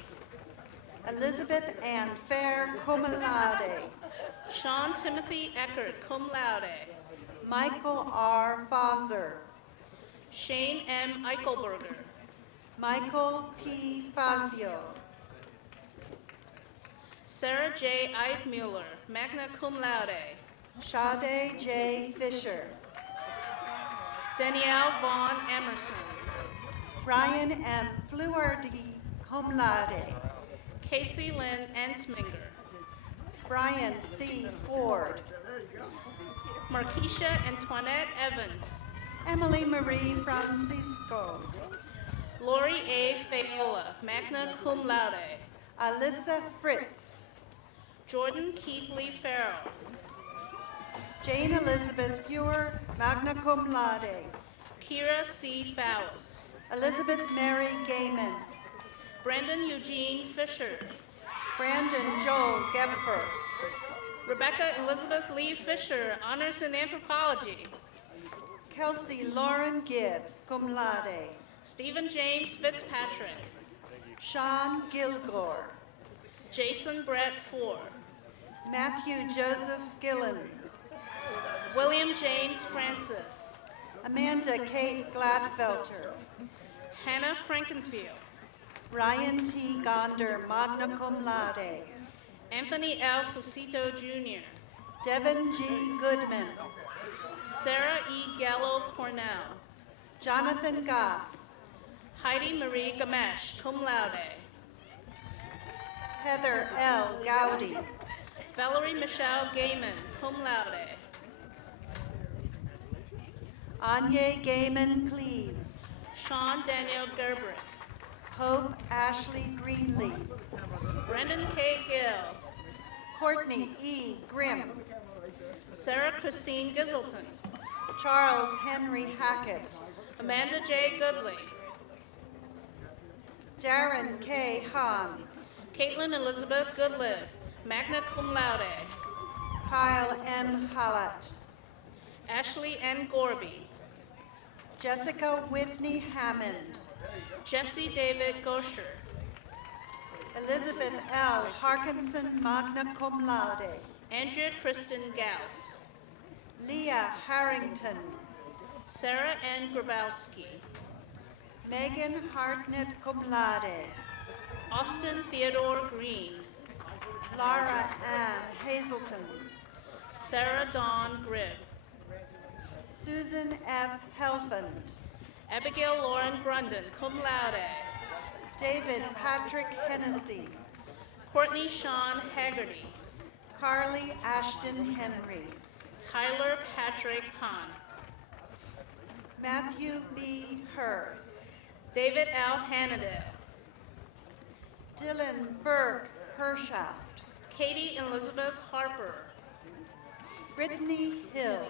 Elizabeth Ann Fair, cum laude. Sean Timothy Eckert, cum laude. Michael R. Foster. Shane M. Eichelberger. Michael P. Fazio. Sarah J. Eidmuller, magna cum laude. Sade J. Fisher. Danielle Vaughn Emerson. Ryan M. Fluharty, cum laude. Casey Lynn Ensminger. Brian C. Ford. Markeisha Antoinette Evans. Emily Marie Francisco. Lori A. Fayola, magna cum laude. Alyssa Fritz. Jordan Keithley Farrell. Jane Elizabeth Fewer, magna cum laude. Kira C. Fowles. Elizabeth Mary Gaiman. Brandon Eugene Fisher. Brandon Joel Gepfer. Rebecca Elizabeth Lee Fisher, honors in anthropology. Kelsey Lauren Gibbs, cum laude. Stephen James Fitzpatrick. Sean Gilgore. Jason Brett Ford. Matthew Joseph Gillen. William James Francis. Amanda Kate Gladfelter. Hannah Frankenfield. Ryan T. Gonder, magna cum laude. Anthony L. Fusito Jr. Devin G. Goodman. Sarah E. Gallo Cornell. Jonathan Goss. Heidi Marie Gamesh, cum laude. Heather L. Gowdy. Valerie Michelle Gaiman, cum laude. Anya Gaiman Cleaves. Sean Daniel Gerbrick. Hope Ashley Greenleaf. Brendan K. Gill. Courtney E. Grimm. Sarah Christine Gizelton. Charles Henry Hackett. Amanda J. Goodley. Darren K. Hahn. Caitlin Elizabeth Goodlive, magna cum laude. Kyle M. Hallett. Ashley N. Gorby. Jessica Whitney Hammond. Jesse David Gosher. Elizabeth L. Harkinson, magna cum laude. Andrea Kristen Gauss. Leah Harrington. Sarah N. Grabowski. Megan Hartnett, cum laude. Austin Theodore Green. Laura Ann Hazelton, Sarah Dawn Gribb, Susan F. Helfand, Abigail Lauren Grunden, cum laude. David Patrick Hennessy, Courtney Sean Haggerty, Carly Ashton Henry, Tyler Patrick Hahn, Matthew B. Herr, David L. Hannadale, Dylan Burke Hershaft, Katie Elizabeth Harper, Brittany Hill,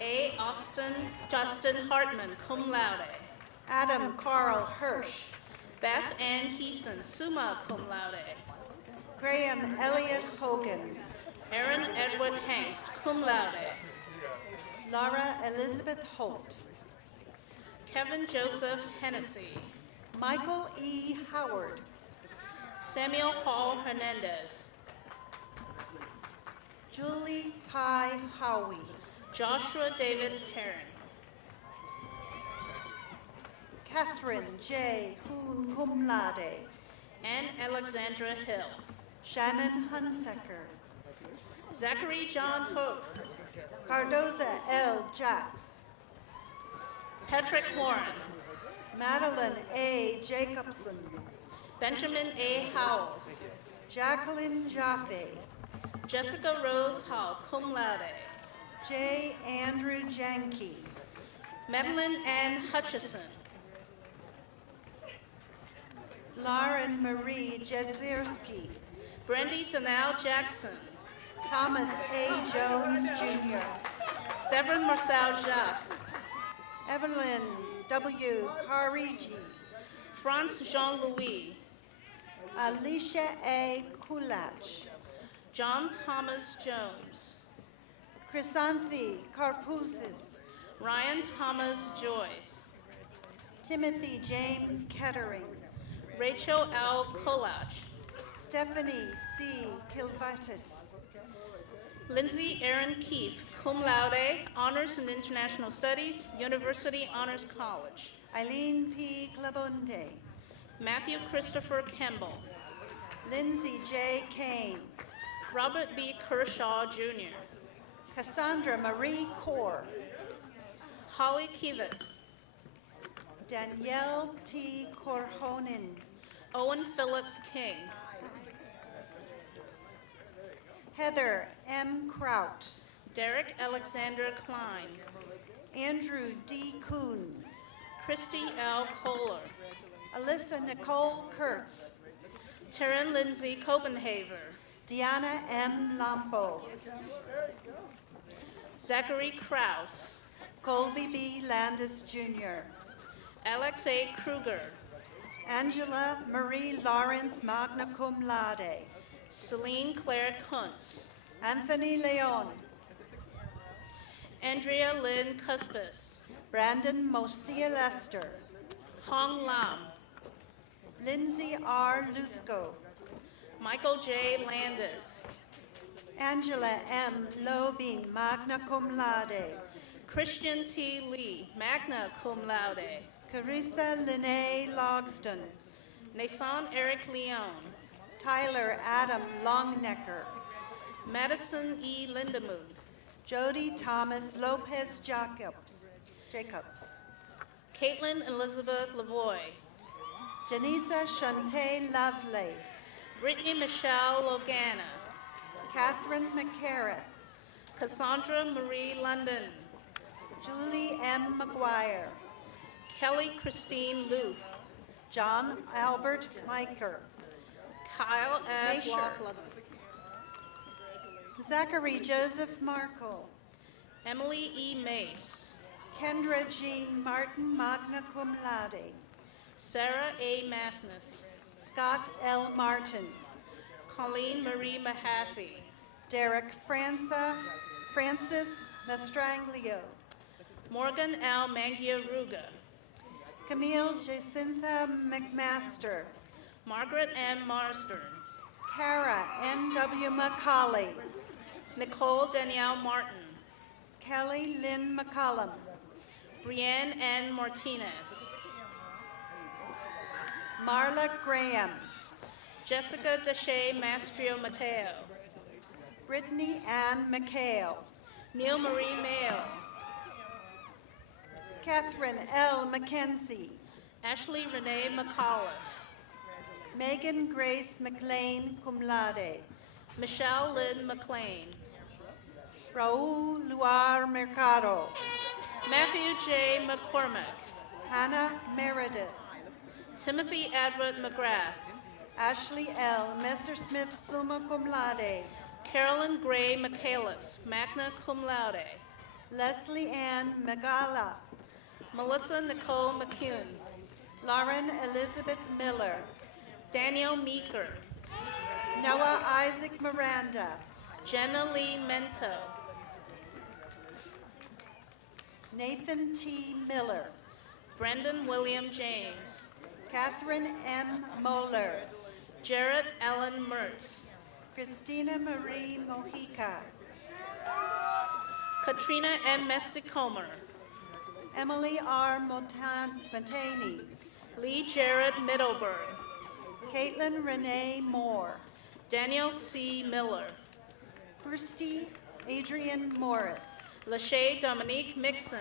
A. Austin Justin Hartman, cum laude. Adam Carl Hirsch, Beth Ann Heeson, summa cum laude. Graham Elliott Hogan, Aaron Edward Hengst, cum laude. Laura Elizabeth Holt, Kevin Joseph Hennessy, Michael E. Howard, Samuel Hall Hernandez, Julie Ty Howie, Joshua David Heron, Catherine J. Hoon cum laude, Ann Alexandra Hill, Shannon Hunsaker, Zachary John Hope, Cardoza L. Jacks, Patrick Warren, Madeline A. Jacobson, Benjamin A. Howells, Jacqueline Jaffe, Jessica Rose Hall, cum laude, J. Andrew Janke, Madeline Ann Hutchison, Lauren Marie Jedzierski, Brandy Danelle Jackson, Thomas A. Jones Jr., Devon Marcel Jacques, Evelyn W. Carigi, Franz Jean-Louis, Alicia A. Kulach, John Thomas Jones, Chrysanthi Karpousis, Ryan Thomas Joyce, Timothy James Kettering, Rachel L. Kolach, Stephanie C. Kilvatis, Lindsay Aaron Keefe, cum laude, Honors in International Studies, University Honors College, Eileen P. Glabunde, Matthew Christopher Kemble, Lindsay J. Kane, Robert B. Kershaw Jr., Cassandra Marie Kaur, Holly Kivet, Danielle T. Korhonen, Owen Phillips King, Heather M. Kraut, Derek Alexander Klein, Andrew D. Coons, Christy L. Kohler, Alyssa Nicole Kurtz, Taryn Lindsay Copenhaver, Deanna M. Lampo, Zachary Kraus, Colby B. Landis Jr., Alex A. Kruger, Angela Marie Lawrence magna cum laude, Celine Claire Kuntz, Anthony Leon, Andrea Lynn Cuspis, Brandon Mosia Lester, Hong Lam, Lindsay R. Luthko, Michael J. Landis, Angela M. Lobing magna cum laude, Christian T. Lee, magna cum laude, Carissa Lene Logston, Nason Eric Leon, Tyler Adam Longnecker, Madison E. Lindemood, Jody Thomas Lopez Jacobs, Caitlin Elizabeth Lavoy, Janisa Shante Lovelace, Brittany Michelle Logana, Catherine McCareth, Cassandra Marie London, Julie M. McGuire, Kelly Christine Loof, John Albert Miker, Kyle F. Masher. Loughlin, Zachary Joseph Markle, Emily E. Mace, Kendra G. Martin magna cum laude, Sarah A. Mathnis, Scott L. Martin, Colleen Marie Mahaffey, Derek Francis Mastranglio, Morgan L. Mangia-Ruga, Camille Jacintha McMaster, Margaret M. Marsden, Kara N.W. McCauley, Nicole Danielle Martin, Kelly Lynn McCollum, Brienne N. Martinez, Marla Graham, Jessica Deshay Mastrio Mateo. Brittany Ann McHale. Neil Marie Mayo. Catherine L. McKenzie. Ashley Renee McAuliffe. Megan Grace McLean, cum laude. Michelle Lynn McLean. Raul Luar Mercado. Matthew J. McCormick. Hannah Meredith. Timothy Edward McGrath. Ashley L. Messersmith, summa cum laude. Carolyn Gray McCalebs, magna cum laude. Leslie Ann Magala. Melissa Nicole McCune. Lauren Elizabeth Miller. Daniel Meeker. Noah Isaac Miranda. Jenna Lee Mento. Nathan T. Miller. Brendan William James. Catherine M. Moeller. Jarrett Ellen Mertz. Christina Marie Mojica. Katrina M. Messicomer. Emily R. Montani. Lee Jarrett Middleburg. Caitlin Renee Moore. Daniel C. Miller. Kirsty Adrian Morris. Lachey Dominique Mixon.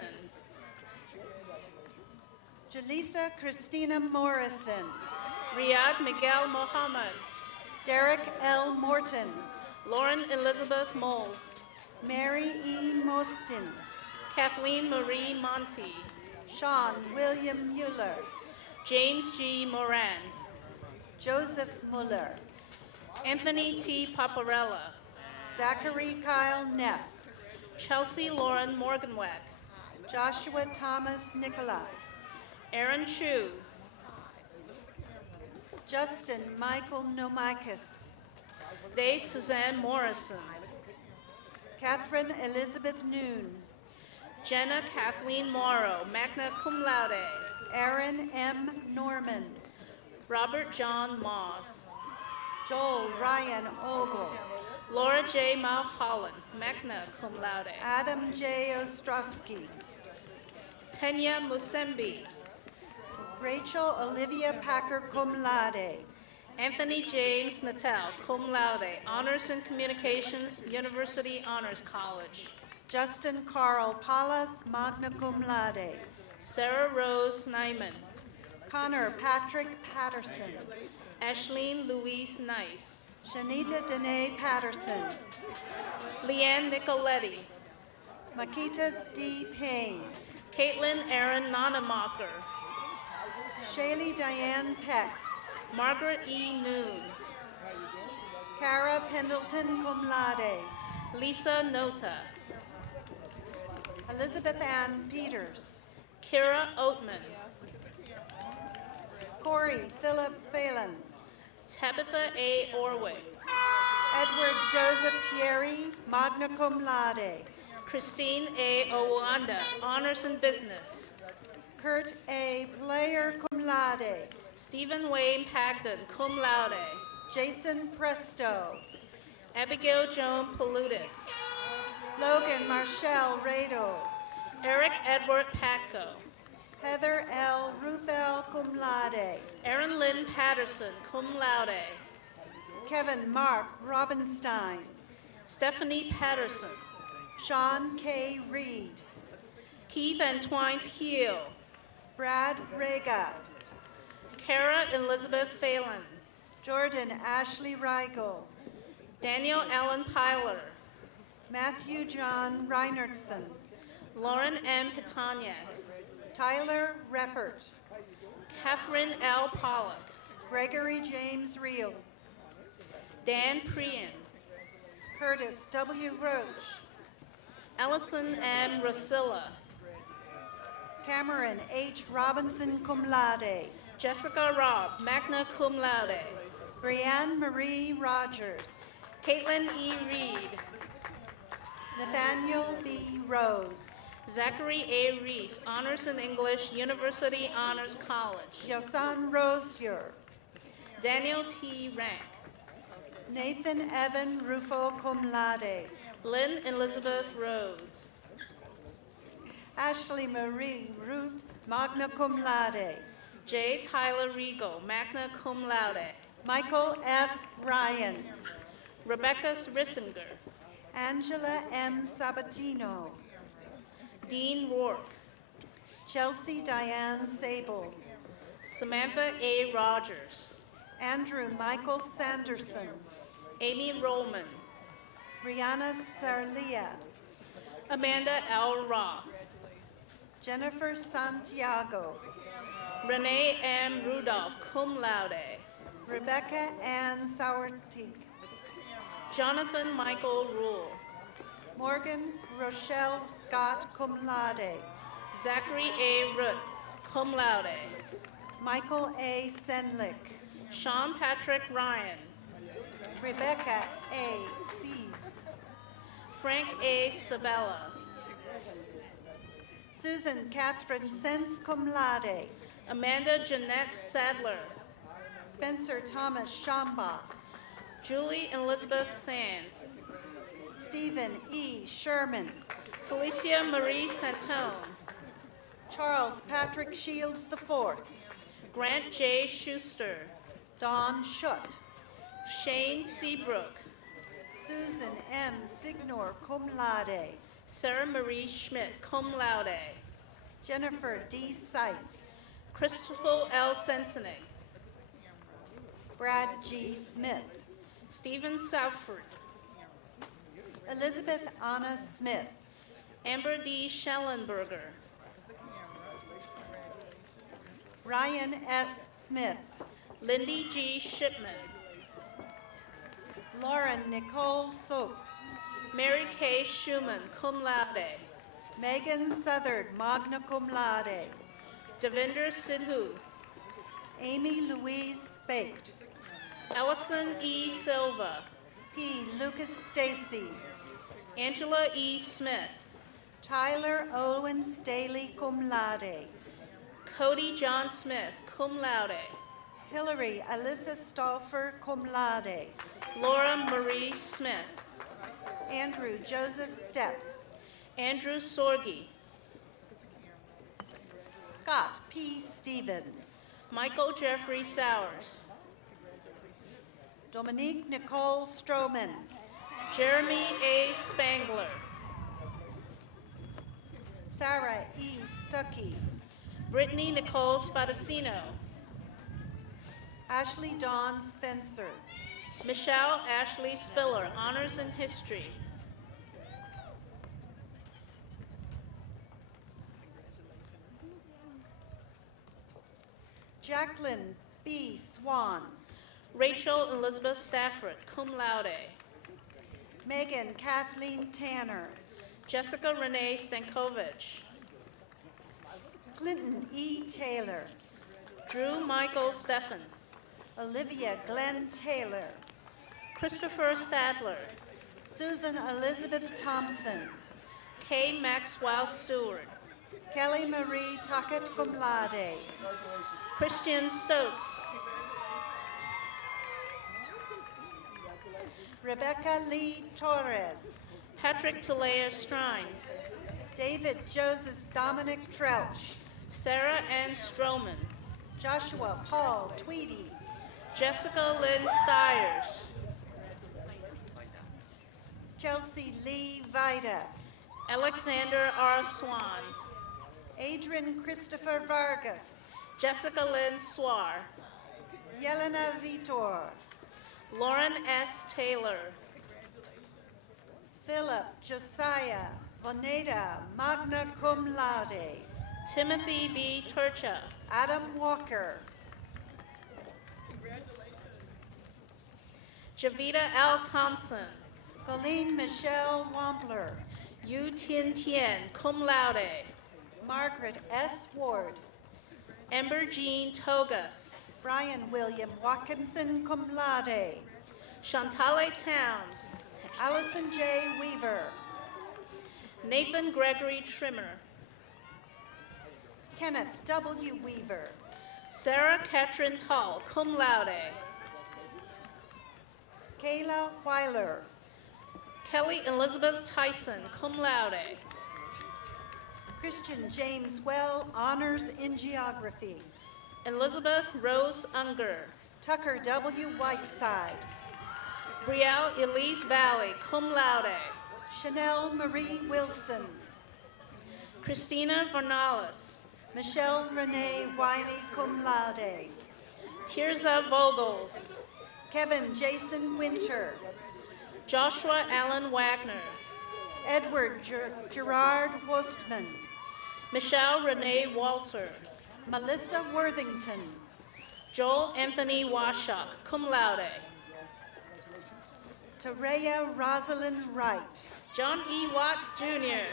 Jaleesa Christina Morrison. Riyad Miguel Mohammed. Derek L. Morton. Lauren Elizabeth Moles. Mary E. Mostin. Kathleen Marie Monty. Sean William Mueller. James G. Moran. Joseph Mueller. Anthony T. Paparella. Zachary Kyle Neff. Chelsea Lauren Morganweck. Joshua Thomas Nicholas. Aaron Chu. Justin Michael Nomikis. Day Suzanne Morrison. Catherine Elizabeth Noon. Jenna Kathleen Morrow, magna cum laude. Aaron M. Norman. Robert John Moss. Joel Ryan Ogle. Laura J. Mulholland, magna cum laude. Adam J. Ostrowski. Tenya Musembi. Rachel Olivia Packer, cum laude. Anthony James Natel, cum laude. Honors in Communications, University Honors College. Justin Carl Palas, magna cum laude. Sarah Rose Nyman. Connor Patrick Patterson. Ashleen Louise Nice. Shanita Danae Patterson. Leanne Nicoletti. Makita D. Payne. Caitlin Aaron Nonamacher. Shaylee Diane Peck. Margaret E. Noon. Kara Pendleton, cum laude. Lisa Nota. Elizabeth Ann Peters. Kira Oatman. Corey Philip Phelan. Tabitha A. Orwig. Edward Joseph Pieri, magna cum laude. Christine A. Owanda, Honors in Business. Kurt A. Player, cum laude. Stephen Wayne Pagden, cum laude. Jason Presto. Abigail Joan Palutis. Logan Marshall Rado. Eric Edward Patko. Heather L. Ruthel, cum laude. Erin Lynn Patterson, cum laude. Kevin Mark Robinstein. Stephanie Patterson. Sean K. Reed. Keith Antoine Peel. Brad Rega. Kara Elizabeth Phelan. Jordan Ashley Reigel. Daniel Allen Pyler. Matthew John Reinertson. Lauren M. Petoniak. Tyler Reppert. Catherine L. Pollock. Gregory James Reel. Dan Prian. Curtis W. Roach. Ellison M. Rosilla. Cameron H. Robinson, cum laude. Jessica Robb, magna cum laude. Brianne Marie Rogers. Caitlin E. Reed. Nathaniel B. Rose. Zachary A. Reese, Honors in English, University Honors College. Yasan Rosier. Daniel T. Rank. Nathan Evan Rufo, cum laude. Lynn Elizabeth Rhodes. Ashley Marie Ruth, magna cum laude. J. Tyler Regal, magna cum laude. Michael F. Ryan, Rebecca Rissinger, Angela M. Sabatino, Dean Rourke, Chelsea Diane Sable, Samantha A. Rogers, Andrew Michael Sanderson, Amy Rollman, Brianna Sarlia, Amanda L. Roth, Jennifer Santiago, Renee M. Rudolph, cum laude, Rebecca Ann Sauerteig, Jonathan Michael Rule, Morgan Rochelle Scott, cum laude, Zachary A. Root, cum laude, Michael A. Senlick, Sean Patrick Ryan, Rebecca A. Sees, Frank A. Sabella, Susan Catherine Sense, cum laude, Amanda Jeanette Sadler, Spencer Thomas Schambach, Julie Elizabeth Sands, Stephen E. Sherman, Felicia Marie Santone, Charles Patrick Shields IV, Grant J. Schuster, Don Schutt, Shane Seabrook, Susan M. Signor, cum laude, Sarah Marie Schmidt, cum laude, Jennifer D. Seitz, Christopher L. Sensenig, Brad G. Smith, Stephen Southford, Elizabeth Anna Smith, Amber D. Schellenberger, Ryan S. Smith, Lindy G. Shipman, Lauren Nicole Soap, Mary K. Schumann, cum laude, Megan Southard, magna cum laude, Devinder Sidhu, Amy Louise Spaked, Ellison E. Silva, P. Lucas Stacy, Angela E. Smith, Tyler Owen Staley, cum laude, Cody John Smith, cum laude, Hillary Alyssa Stauffer, cum laude, Laura Marie Smith, Andrew Joseph Stepp, Andrew Sorgi, Scott P. Stevens, Michael Jeffrey Sowers, Dominique Nicole Stroman, Jeremy A. Spangler, Sarah E. Stuckey, Brittany Nicole Spadacino, Ashley Dawn Spencer, Michelle Ashley Spiller, Honors in History, Jacqueline B. Swan, Rachel Elizabeth Stafford, cum laude, Megan Kathleen Tanner, Jessica Renee Stankovich, Clinton E. Taylor, Drew Michael Steffens, Olivia Glenn Taylor, Christopher Stadler, Susan Elizabeth Thompson, Kay Maxwell Stewart, Kelly Marie Tuckett, cum laude, Christian Stokes, Rebecca Lee Torres, Patrick Talea Strine, David Joseph Dominic Trelch, Sarah Ann Stroman, Joshua Paul Tweedy, Jessica Lynn Stiers, Chelsea Lee Vida, Alexander R. Swan, Adrian Christopher Vargas, Jessica Lynn Swar, Yelena Vitor, Lauren S. Taylor, Philip Josiah Voneda, magna cum laude, Timothy B. Turcha, Adam Walker, Javita L. Thompson, Colleen Michelle Wampler, Yu Tien Tien, cum laude, Margaret S. Ward, Ember Jean Togas, Brian William Watkinson, cum laude, Chantale Towns, Allison J. Weaver, Nathan Gregory Trimmer, Kenneth W. Weaver, Sarah Katrin Tall, cum laude, Kayla Weiler, Kelly Elizabeth Tyson, cum laude, Christian James Well, honors in geography, Elizabeth Rose Unger, Tucker W. Whiteside, Brielle Elise Valley, cum laude. Chanel Marie Wilson, Christina Varnalis, Michelle Renee Winey, cum laude, Tirza Vogels, Kevin Jason Winter, Joshua Allen Wagner, Edward Gerard Wostman, Michelle Renee Walter, Melissa Worthington, Joel Anthony Washok, cum laude. Tereya Rosalind Wright, John E. Watts Jr.,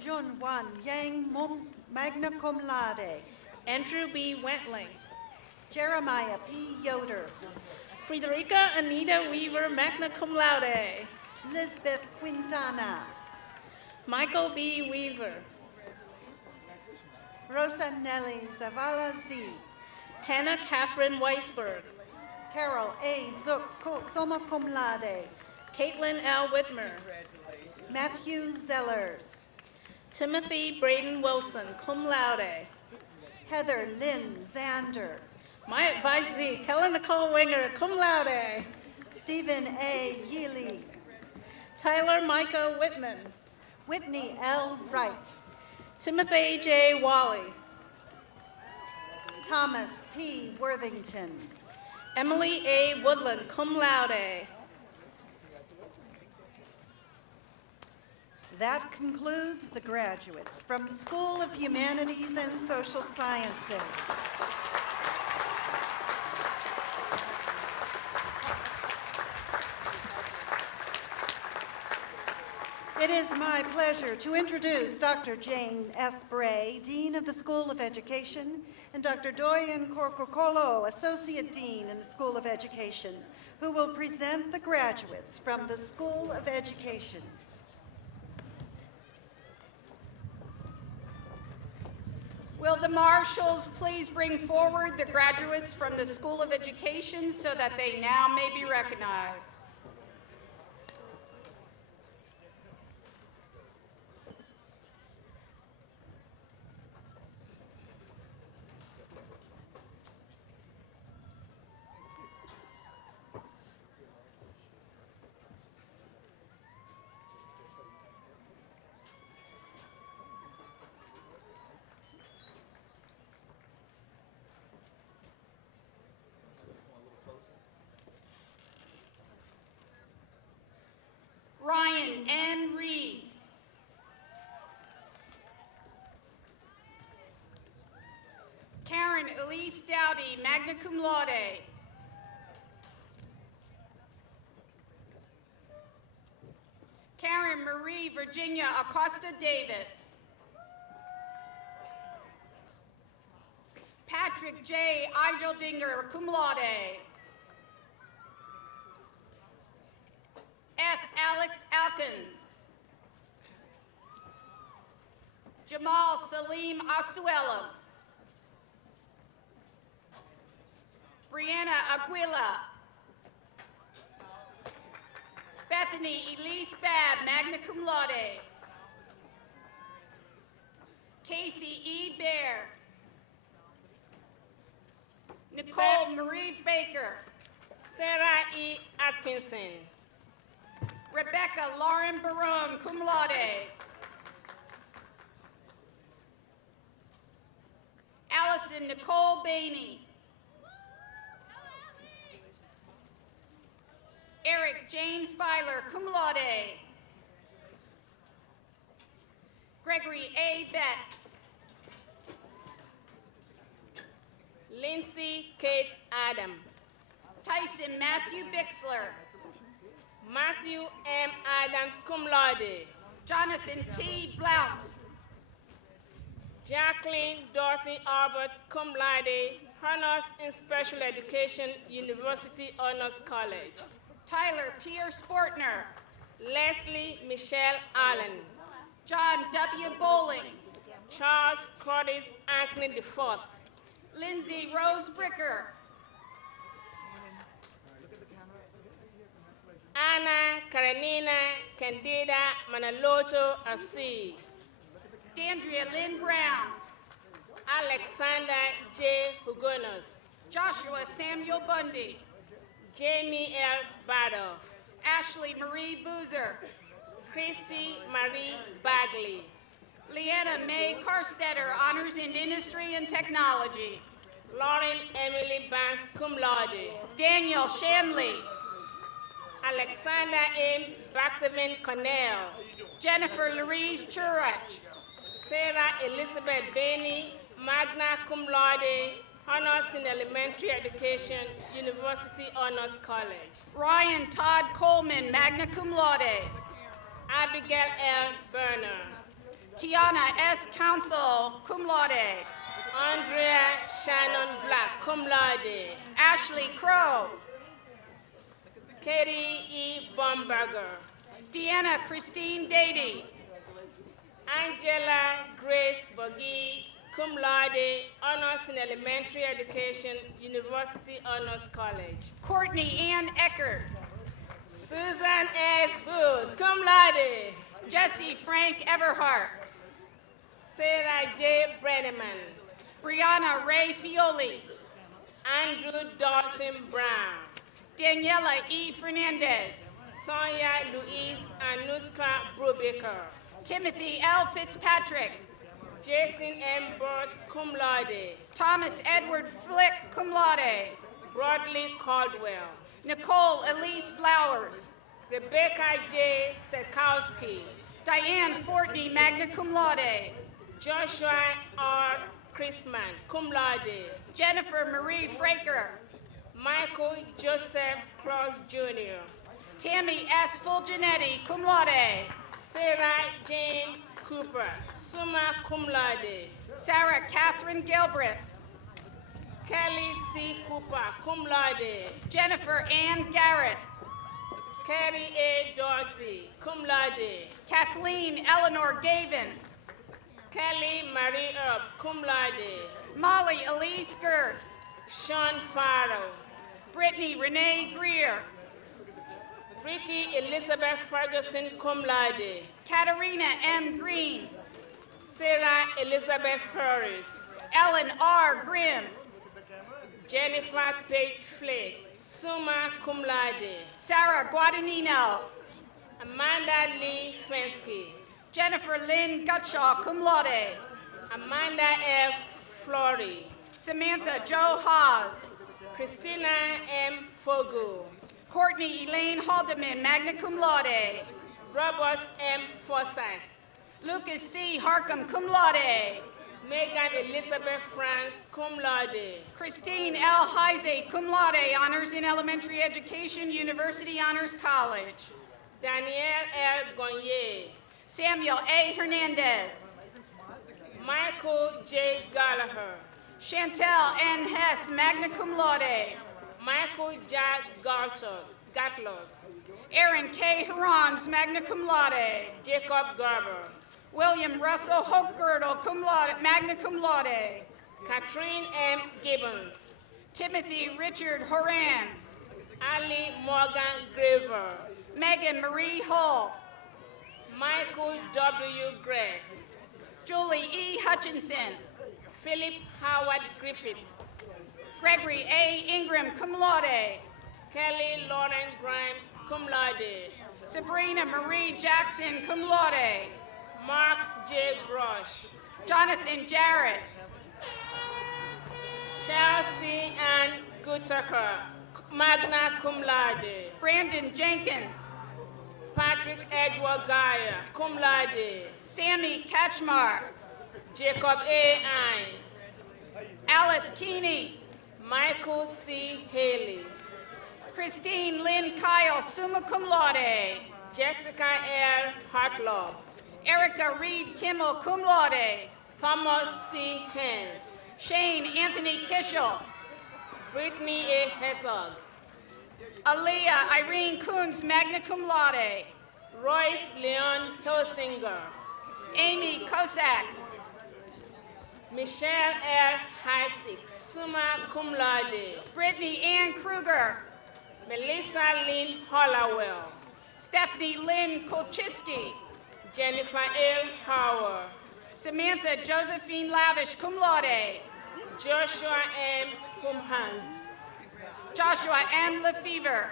Jun Wan Yang Mum, magna cum laude, Andrew B. Wentling, Jeremiah P. Yoder, Frederica Anita Weaver, magna cum laude. Lisbeth Quintana, Michael B. Weaver, Rosa Nelly Zavala Z, Hannah Catherine Weisberg, Carol A. Zook, summa cum laude, Caitlin L. Whitmer, Matthew Zellers, Timothy Braden Wilson, cum laude. Heather Lynn Zander, My advisee, Kellen Nicole Winger, cum laude. Stephen A. Healy, Tyler Micah Whitman, Whitney L. Wright, Timothy J. Wally, Thomas P. Worthington, Emily A. Woodland, cum laude. That concludes the graduates from the School of Humanities and Social Sciences. It is my pleasure to introduce Dr. Jane S. Bray, Dean of the School of Education, and Dr. Doyen Corcocolo, Associate Dean in the School of Education, who will present the graduates from the School of Education. Will the marshals please bring forward the graduates from the School of Education so that they now may be recognized? Ryan N. Reed. Karen Elise Dowdy, magna cum laude. Karen Marie Virginia Acosta Davis. Patrick J. Eigeldinger, cum laude. F. Alex Alkins. Jamal Salim Asuela. Brianna Aguila. Bethany Elise Babb, magna cum laude. Casey E. Bear. Nicole Marie Baker. Sarah E. Atkinson. Rebecca Lauren Barone, cum laude. Allison Nicole Bainey. Eric James Byler, cum laude. Gregory A. Betts. Lindsay Kate Adam. Tyson Matthew Bixler. Matthew M. Adams, cum laude. Jonathan T. Blount. Jacqueline Dorothy Albert, cum laude, Honors in Special Education, University Honors College. Tyler Pierce Sportner. Leslie Michelle Allen. John W. Bowling. Charles Curtis Anthony IV. Lindsay Rose Bricker. Anna Karenina Candida Manaloto Asi. Dandria Lynn Brown. Alexander J. Hugonos, Joshua Samuel Bundy, Jamie L. Badoff, Ashley Marie Boozer, Christy Marie Bagley, Leanna May Karstetter, Honors in Industry and Technology, Lauren Emily Banks, cum laude, Daniel Shanley, Alexander M. Baxavin Cornell, Jennifer Louise Churach, Sarah Elizabeth Benny, magna cum laude, honors in elementary education, University Honors College. Ryan Todd Coleman, magna cum laude, Abigail L. Berner, Tiana S. Council, cum laude, Andrea Shannon Black, cum laude, Ashley Crow, Katie E. Bomberger, Deanna Christine Dady, Angela Grace Bogie, cum laude, honors in elementary education, University Honors College. Courtney Ann Eckert, Susan S. Booth, cum laude, Jesse Frank Everhart, Sarah J. Brenneman, Brianna Ray Fioli, Andrew Dalton Brown, Daniela E. Fernandez, Tonya Louise Anuska Brubaker, Timothy L. Fitzpatrick, Jason M. Burt, cum laude, Thomas Edward Flick, cum laude, Brodley Caldwell, Nicole Elise Flowers, Rebecca J. Sekowski, Diane Fortney, magna cum laude, Joshua R. Chrisman, cum laude, Jennifer Marie Fraker, Michael Joseph Claus Jr., Tammy S. Fulgenetti, cum laude, Sarah Jane Cooper, summa cum laude, Sarah Catherine Gilbreth, Kelly C. Cooper, cum laude, Jennifer Ann Garrett, Carrie A. Doherty, cum laude, Kathleen Eleanor Gavin, Kelly Marie Earp, cum laude, Molly Elise Girth, Sean Farrell, Brittany Renee Greer, Ricky Elizabeth Ferguson, cum laude, Katarina M. Green, Sarah Elizabeth Ferris, Ellen R. Grimm, Jennifer Page Flake, summa cum laude, Sarah Guadagnino, Amanda Lee Fensky, Jennifer Lynn Gutshaw, cum laude, Amanda F. Flory, Samantha Jo Haas, Christina M. Fogu, Courtney Elaine Haldeman, magna cum laude, Robert M. Forsyth, Lucas C. Harcum, cum laude, Megan Elizabeth France, cum laude, Christine L. Heise, cum laude, honors in elementary education, University Honors College, Danielle L. Gonye, Samuel A. Hernandez, Michael J. Gallagher, Chantel N. Hess, magna cum laude, Michael Jack Gatlos, Aaron K. Herons, magna cum laude, Jacob Garber, William Russell Hochgirdle, cum laude, magna cum laude, Catherine M. Gibbons, Timothy Richard Horan, Ali Morgan Graver, Megan Marie Hull, Michael W. Gregg, Julie E. Hutchinson, Philip Howard Griffith, Gregory A. Ingram, cum laude, Kelly Lauren Grimes, cum laude, Sabrina Marie Jackson, cum laude, Mark J. Grosh, Jonathan Jarrett, Chelsea Ann Gutaker, magna cum laude, Brandon Jenkins, Patrick Edward Geyer, cum laude, Sammy Katchmar, Jacob A. Hines, Alice Keeney, Michael C. Haley, Christine Lynn Kyle, summa cum laude, Jessica L. Hartlob, Erica Reed Kimmel, cum laude, Thomas C. Hens, Shane Anthony Kishel, Brittany A. Herzog, Aaliyah Irene Coons, magna cum laude, Royce Leon Hilsinger, Amy Kosak, Michelle L. Heisig, summa cum laude, Brittany Ann Kruger, Melissa Lynn Hollowell, Stephanie Lynn Kolchitsky, Jennifer L. Howard, Samantha Josephine Lavish, cum laude. Joshua M. Kumhans, Joshua M. Lefevre.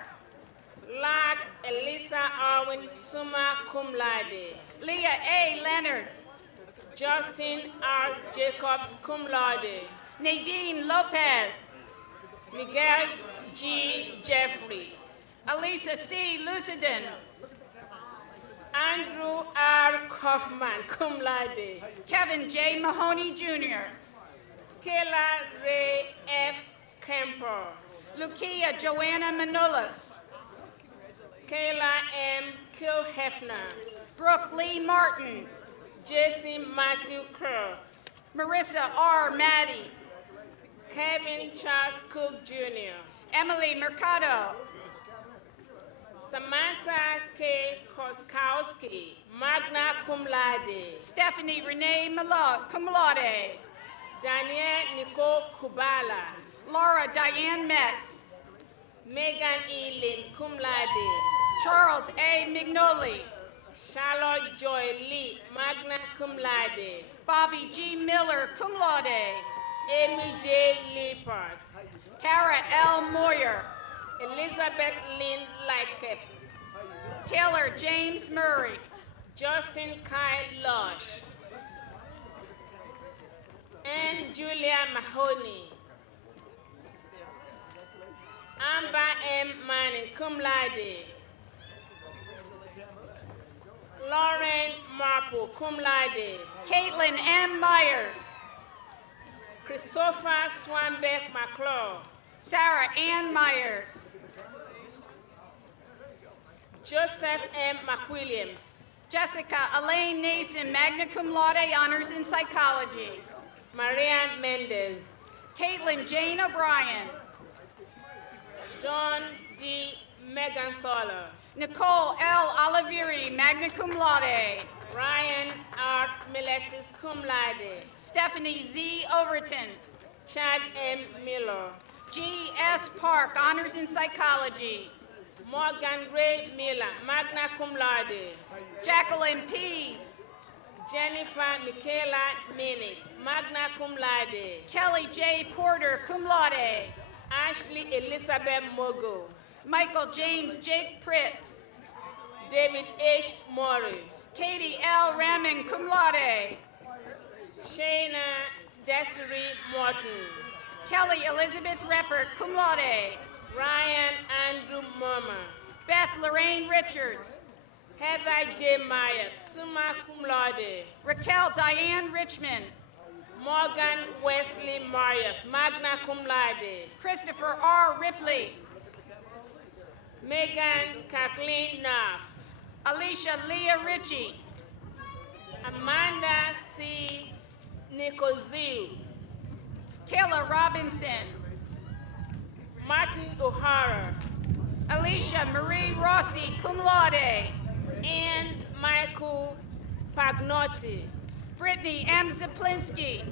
Lark Elisa Arwin, summa cum laude. Leah A. Leonard. Justin R. Jacobs, cum laude. Nadine Lopez. Miguel G. Jeffrey, Elisa C. Lucidin. Andrew R. Kaufman, cum laude. Kevin J. Mahoney Jr. Kayla Ray F. Kemper, Lucia Joanna Manolis. Kayla M. Kilhefner, Brooke Lee Martin. Jesse Matthew Kirk, Marissa R. Maddie. Kevin Charles Cook Jr., Emily Mercado. Samantha K. Koskowski, magna cum laude. Stephanie Renee Malot, cum laude. Danielle Nicole Kubala, Laura Diane Metz. Megan E. Lynn, cum laude. Charles A. Mignoli. Charlotte Joy Lee, magna cum laude. Bobby G. Miller, cum laude. Amy J. Lippard, Tara L. Moyer. Elizabeth Lynn Lightcap, Taylor James Murray. Justin Kai Lush, and Julia Mahoney. Amber M. Manning, cum laude. Lauren Marple, cum laude. Caitlin M. Myers. Christopher Swanbeck McClure, Sarah Ann Myers. Joseph M. McWilliams, Jessica Elaine Nason, magna cum laude, honors in psychology. Maria Mendez, Caitlin Jane O'Brien. John D. Meganthaler, Nicole L. Olivieri, magna cum laude. Ryan R. Miletis, cum laude. Stephanie Z. Overton. Chad M. Miller, G. S. Park, honors in psychology. Morgan Ray Miller, magna cum laude. Jacqueline Pease. Jennifer Michaela Minnick, magna cum laude. Kelly J. Porter, cum laude. Ashley Elizabeth Mogo, Michael James Jake Pritt. David H. Murray, Katie L. Ramin, cum laude. Shayna Desiree Morton, Kelly Elizabeth Repper, cum laude. Ryan Andrew Murmer, Beth Lorraine Richards. Heather J. Myers, summa cum laude. Raquel Diane Richmond. Morgan Wesley Marius, magna cum laude. Christopher R. Ripley. Megan Kathleen Neff, Alicia Leah Ritchie. Amanda C. Nicoziu, Kayla Robinson. Martin O'Hara, Alicia Marie Rossi, cum laude. and Michael Pagnotti, Brittany M. Zaplinski.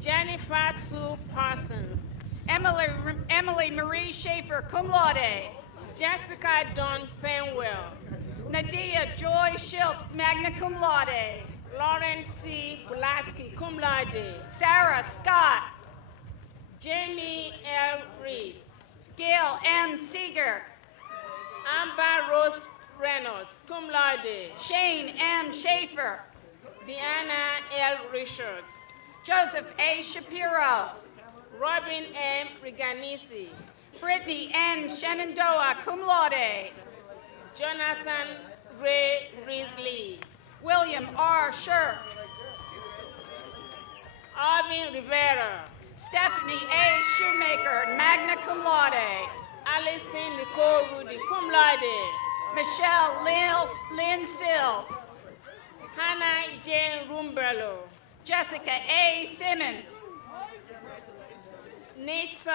Jennifer Sue Parsons, Emily Marie Schaefer, cum laude. Jessica Dawn Penwell, Nadia Joy Schilt, magna cum laude. Lauren C. Pulaski, cum laude. Sarah Scott. Jamie L. Reese, Gail M. Seeger. Amber Rose Reynolds, cum laude. Shane M. Schaefer. Deanna L. Richards, Joseph A. Shapiro. Robin M. Riganisi, Brittany N. Shenandoah, cum laude. Jonathan Ray Risley, William R. Shirk. Arvin Rivera, Stephanie A. Shoemaker, magna cum laude. Allison Nicole Rudy, cum laude. Michelle Lynn Sills. Hannah Jane Rumbello, Jessica A. Simmons. Nitsa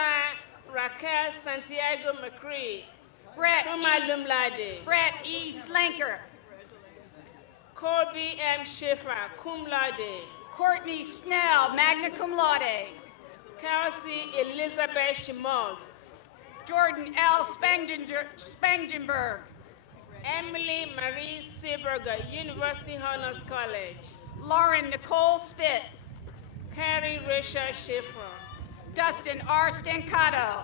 Raquel Santiago McCree, Brett cum E. laude. Brett E. Slanker. Colby M. Schiffer, cum laude. Courtney Snell, magna cum laude. Kelsey Elizabeth Schmaltz, Jordan L. Spangenberg. Emily Marie Seberger, University Honors College, Lauren Nicole Spitz. Carrie Rachel Schaefer, Dustin R. Stancato.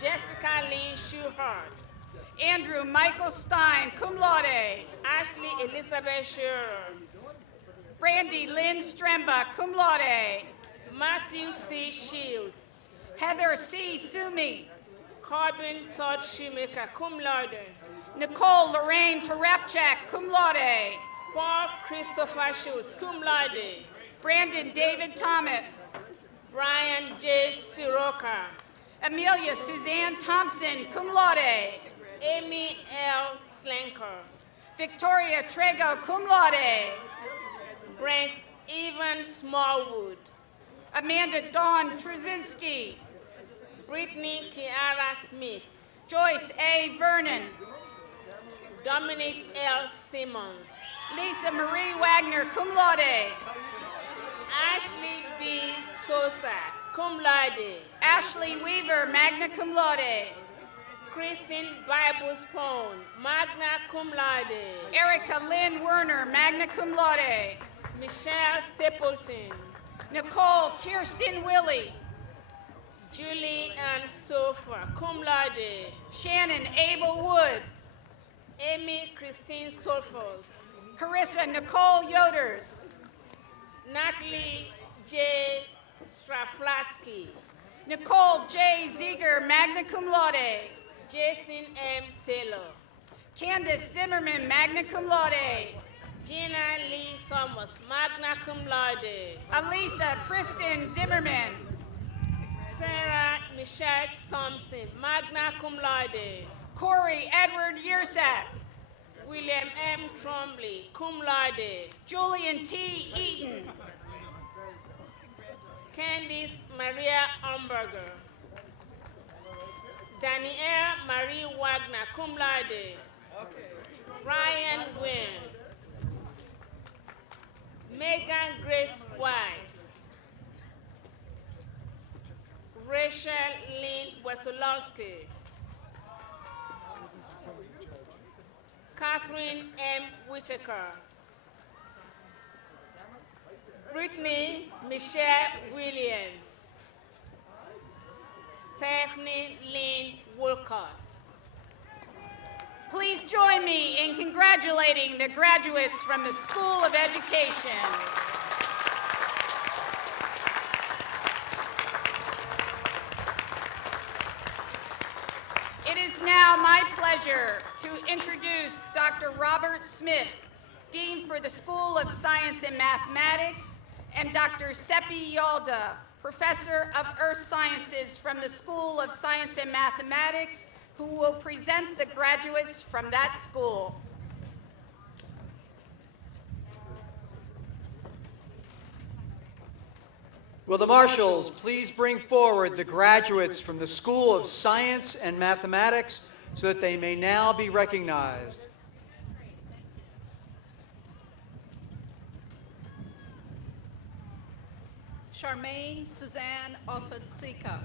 Jessica Lynn Schuhart, Andrew Michael Stein, cum laude. Ashley Elizabeth Shearer, Brandy Lynn Stremba, cum laude. Matthew C. Shields, Heather C. Sumi. Corbin Todd Shoemaker, cum laude. Nicole Lorraine Terepchak, cum laude. Paul Christopher Schultz, cum laude. Brandon David Thomas. Brian J. Siroka, Amelia Suzanne Thompson, cum laude. Amy L. Slenker, Victoria Trego, cum laude. Brent Evan Smallwood, Amanda Dawn Trzynski. Brittany Kiara Smith, Joyce A. Vernon. Dominic L. Simmons, Lisa Marie Wagner, cum laude. Ashley B. Sosa, cum laude. Ashley Weaver, magna cum laude. Christine Bible Spohn, magna cum laude. Erica Lynn Werner, magna cum laude. Michelle Stapleton, Nicole Kirsten Willie. Julie Ann Stouffer, cum laude. Shannon Abel Wood. Amy Christine Stolfos, Carissa Nicole Yoders. Natalie J. Straflaski, Nicole J. Ziegler, magna cum laude. Jason M. Taylor, Candace Zimmerman, magna cum laude. Gina Lee Thomas, magna cum laude. Alisa Kristen Zimmerman. Sarah Michelle Thompson, magna cum laude. Corey Edward Yersak. William M. Trombley, cum laude. Julian T. Eaton. Candice Maria Umberger, Danielle Marie Wagner, cum laude. Ryan Wynn, Megan Grace White, Rachel Lynn Wesolowski, Catherine M. Whitaker, Brittany Michelle Williams, Stephanie Lynn Wolcott. Please join me in congratulating the graduates from the School of Education. It is now my pleasure to introduce Dr. Robert Smith, Dean for the School of Science and Mathematics, and Dr. Seppi Yalda, Professor of Earth Sciences from the School of Science and Mathematics, who will present the graduates from that school. Will the marshals please bring forward the graduates from the School of Science and Mathematics so that they may now be recognized. Charmaine Suzanne Offatsika.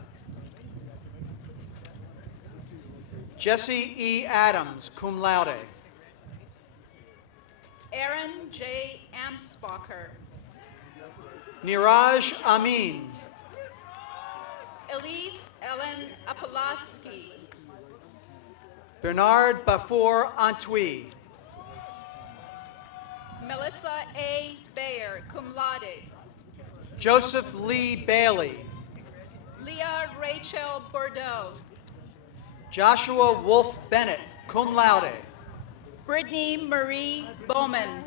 Jesse E. Adams, cum laude. Aaron J. Amsbacher. Niraj Amin. Elise Ellen Apolaski. Bernard Bafour Antwi. Melissa A. Bayer, cum laude. Joseph Lee Bailey. Leah Rachel Bordeaux. Joshua Wolf Bennett, cum laude. Brittany Marie Bowman.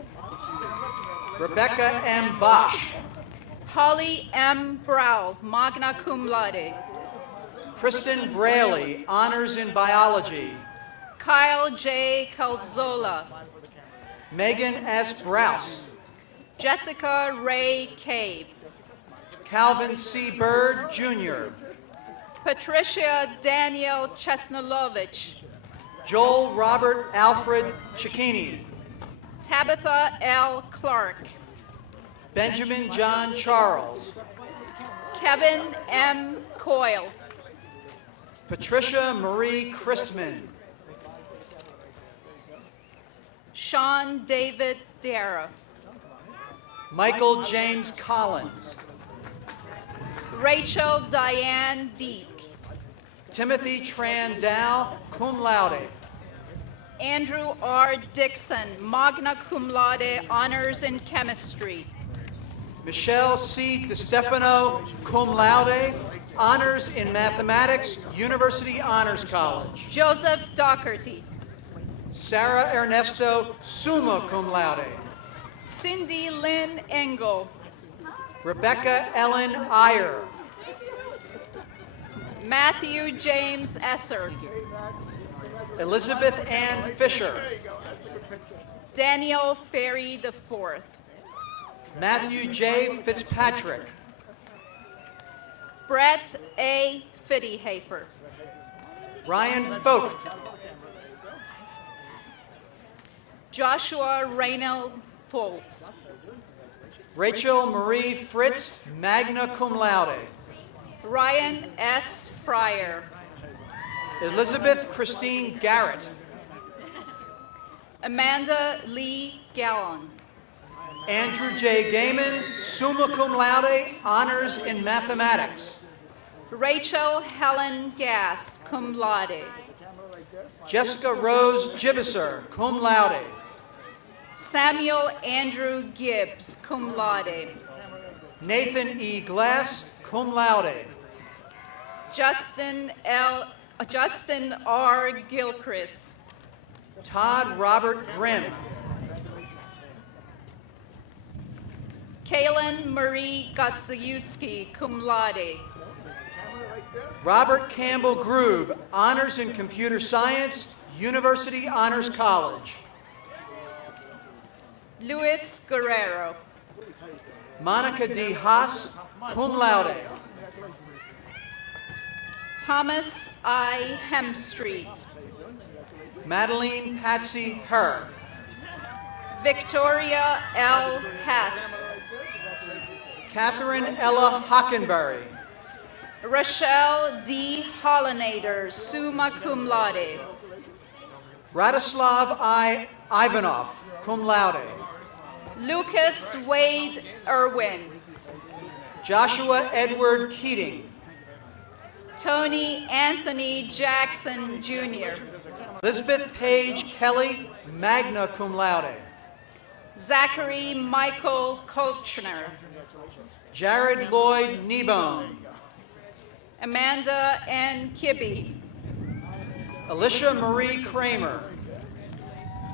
Rebecca M. Bosch. Holly M. Brow, magna cum laude. Kristen Braley, honors in biology. Kyle J. Calzola. Megan S. Brous. Jessica Ray Cave. Calvin C. Bird, Jr. Patricia Danielle Chesnolovich. Joel Robert Alfred Cicchini. Tabitha L. Clark. Benjamin John Charles. Kevin M. Coyle. Patricia Marie Christman. Sean David Dara. Michael James Collins. Rachel Diane Deek. Timothy Tran Dow, cum laude. Andrew R. Dixon, magna cum laude, honors in chemistry. Michelle C. DeStefano, cum laude, honors in mathematics, University Honors College. Joseph Doherty. Sarah Ernesto, summa cum laude. Cindy Lynn Engel. Rebecca Ellen Iyer. Matthew James Esser. Elizabeth Ann Fisher. Daniel Ferry IV. Matthew J. Fitzpatrick. Brett A. Fittyhafer. Ryan Folk. Joshua Reynald Foltz. Rachel Marie Fritz, magna cum laude. Ryan S. Fryer. Elizabeth Christine Garrett. Amanda Lee Gallon. Andrew J. Gaiman, summa cum laude, honors in mathematics. Rachel Helen Gast, cum laude. Jessica Rose Gibbiser, cum laude. Samuel Andrew Gibbs, cum laude. Nathan E. Glass, cum laude. Justin R. Gilchrist. Todd Robert Grimm. Kaylin Marie Gotzewski, cum laude. Robert Campbell Grube, honors in computer science, University Honors College. Luis Guerrero. Monica D. Haas, cum laude. Thomas I. Hemstreet. Madeline Patsy Herr. Victoria L. Hess. Catherine Ella Hockenberry. Rochelle D. Hollinader, summa cum laude. Radislav I. Ivanov, cum laude. Lucas Wade Irwin. Joshua Edward Keating. Tony Anthony Jackson, Jr. Elizabeth Page Kelly, magna cum laude. Zachary Michael Kolchner. Jared Lloyd Kneebone. Amanda N. Kibbe. Alicia Marie Kramer.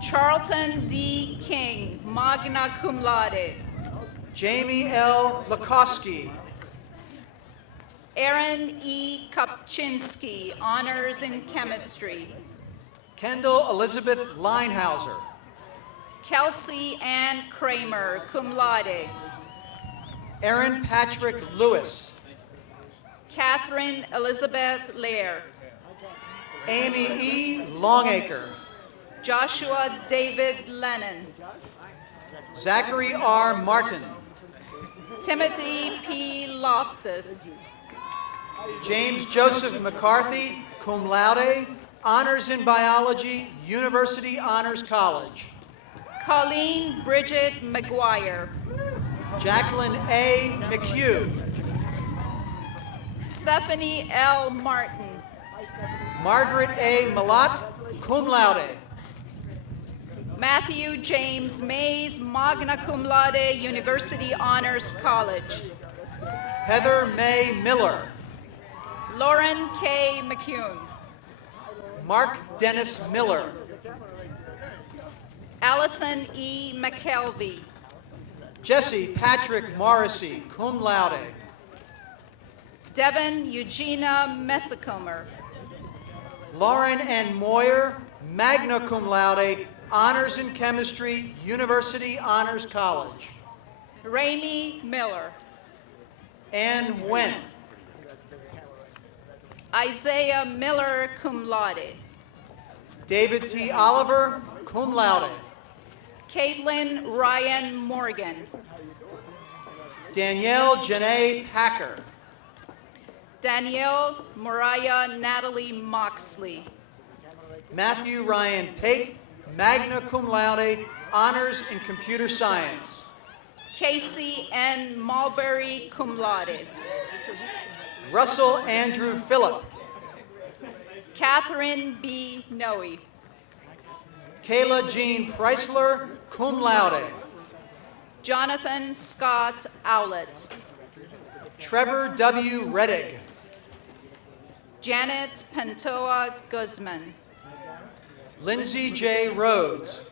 Charlton D. King, magna cum laude. Jamie L. Lakowski. Aaron E. Kopczynski, honors in chemistry. Kendall Elizabeth Linehauser. Kelsey Ann Kramer, cum laude. Aaron Patrick Lewis. Catherine Elizabeth Lair. Amy E. Longacre. Joshua David Lennon. Zachary R. Martin. Timothy P. Loftus. James Joseph McCarthy, cum laude, honors in biology, University Honors College. Colleen Bridget McGuire. Jacqueline A. McHugh. Stephanie L. Martin. Margaret A. Malott, cum laude. Matthew James Mays, magna cum laude, University Honors College. Heather May Miller. Lauren K. McCune. Mark Dennis Miller. Allison E. McKelvey. Jesse Patrick Morrissey, cum laude. Devin Eugenia Messicomer. Lauren N. Moyer, magna cum laude, honors in chemistry, University Honors College. Raimi Miller. Ann Wen. Isaiah Miller, cum laude. David T. Oliver, cum laude. Caitlin Ryan Morgan. Danielle Janae Packer. Danielle Mariah Natalie Moxley. Matthew Ryan Pate, magna cum laude, honors in computer science. Casey N. Mulberry, cum laude. Russell Andrew Phillip. Catherine B. Noe. Kayla Jean Preisler, cum laude. Jonathan Scott Owlett. Trevor W. Reddig. Janet Pantoa Guzman. Lindsay J. Rhodes.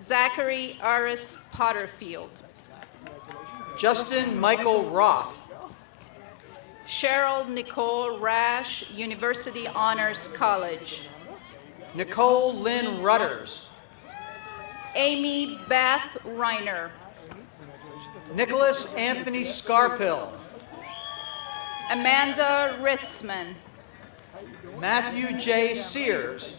Zachary Aris Potterfield. Justin Michael Roth. Cheryl Nicole Rash, University Honors College. Nicole Lynn Rudders. Amy Beth Reiner. Nicholas Anthony Scarpill. Amanda Ritzman. Matthew J. Sears.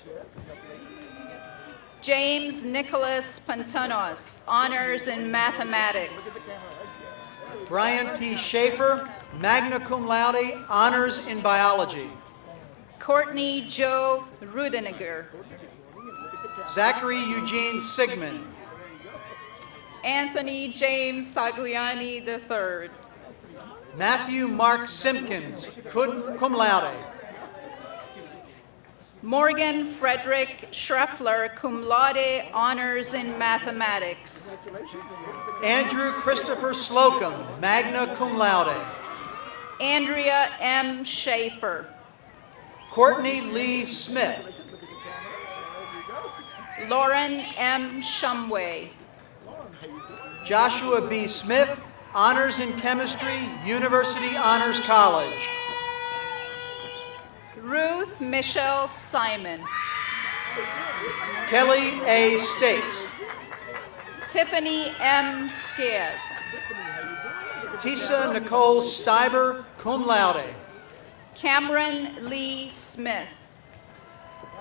James Nicholas Pantonos, Honors in Mathematics. Brian P. Schaefer, magna cum laude, honors in biology. Courtney Joe Rudeniger. Zachary Eugene Sigmund. Anthony James Sagliani III. Matthew Mark Simpkins, cum laude. Morgan Frederick Schreffler, cum laude, honors in mathematics. Andrew Christopher Slocum, magna cum laude. Andrea M. Schaefer. Courtney Lee Smith. Lauren M. Shumway. Joshua B. Smith, honors in chemistry, University Honors College. Ruth Michelle Simon. Kelly A. States. Tiffany M. Skias. Tisa Nicole Steiber, cum laude. Cameron Lee Smith.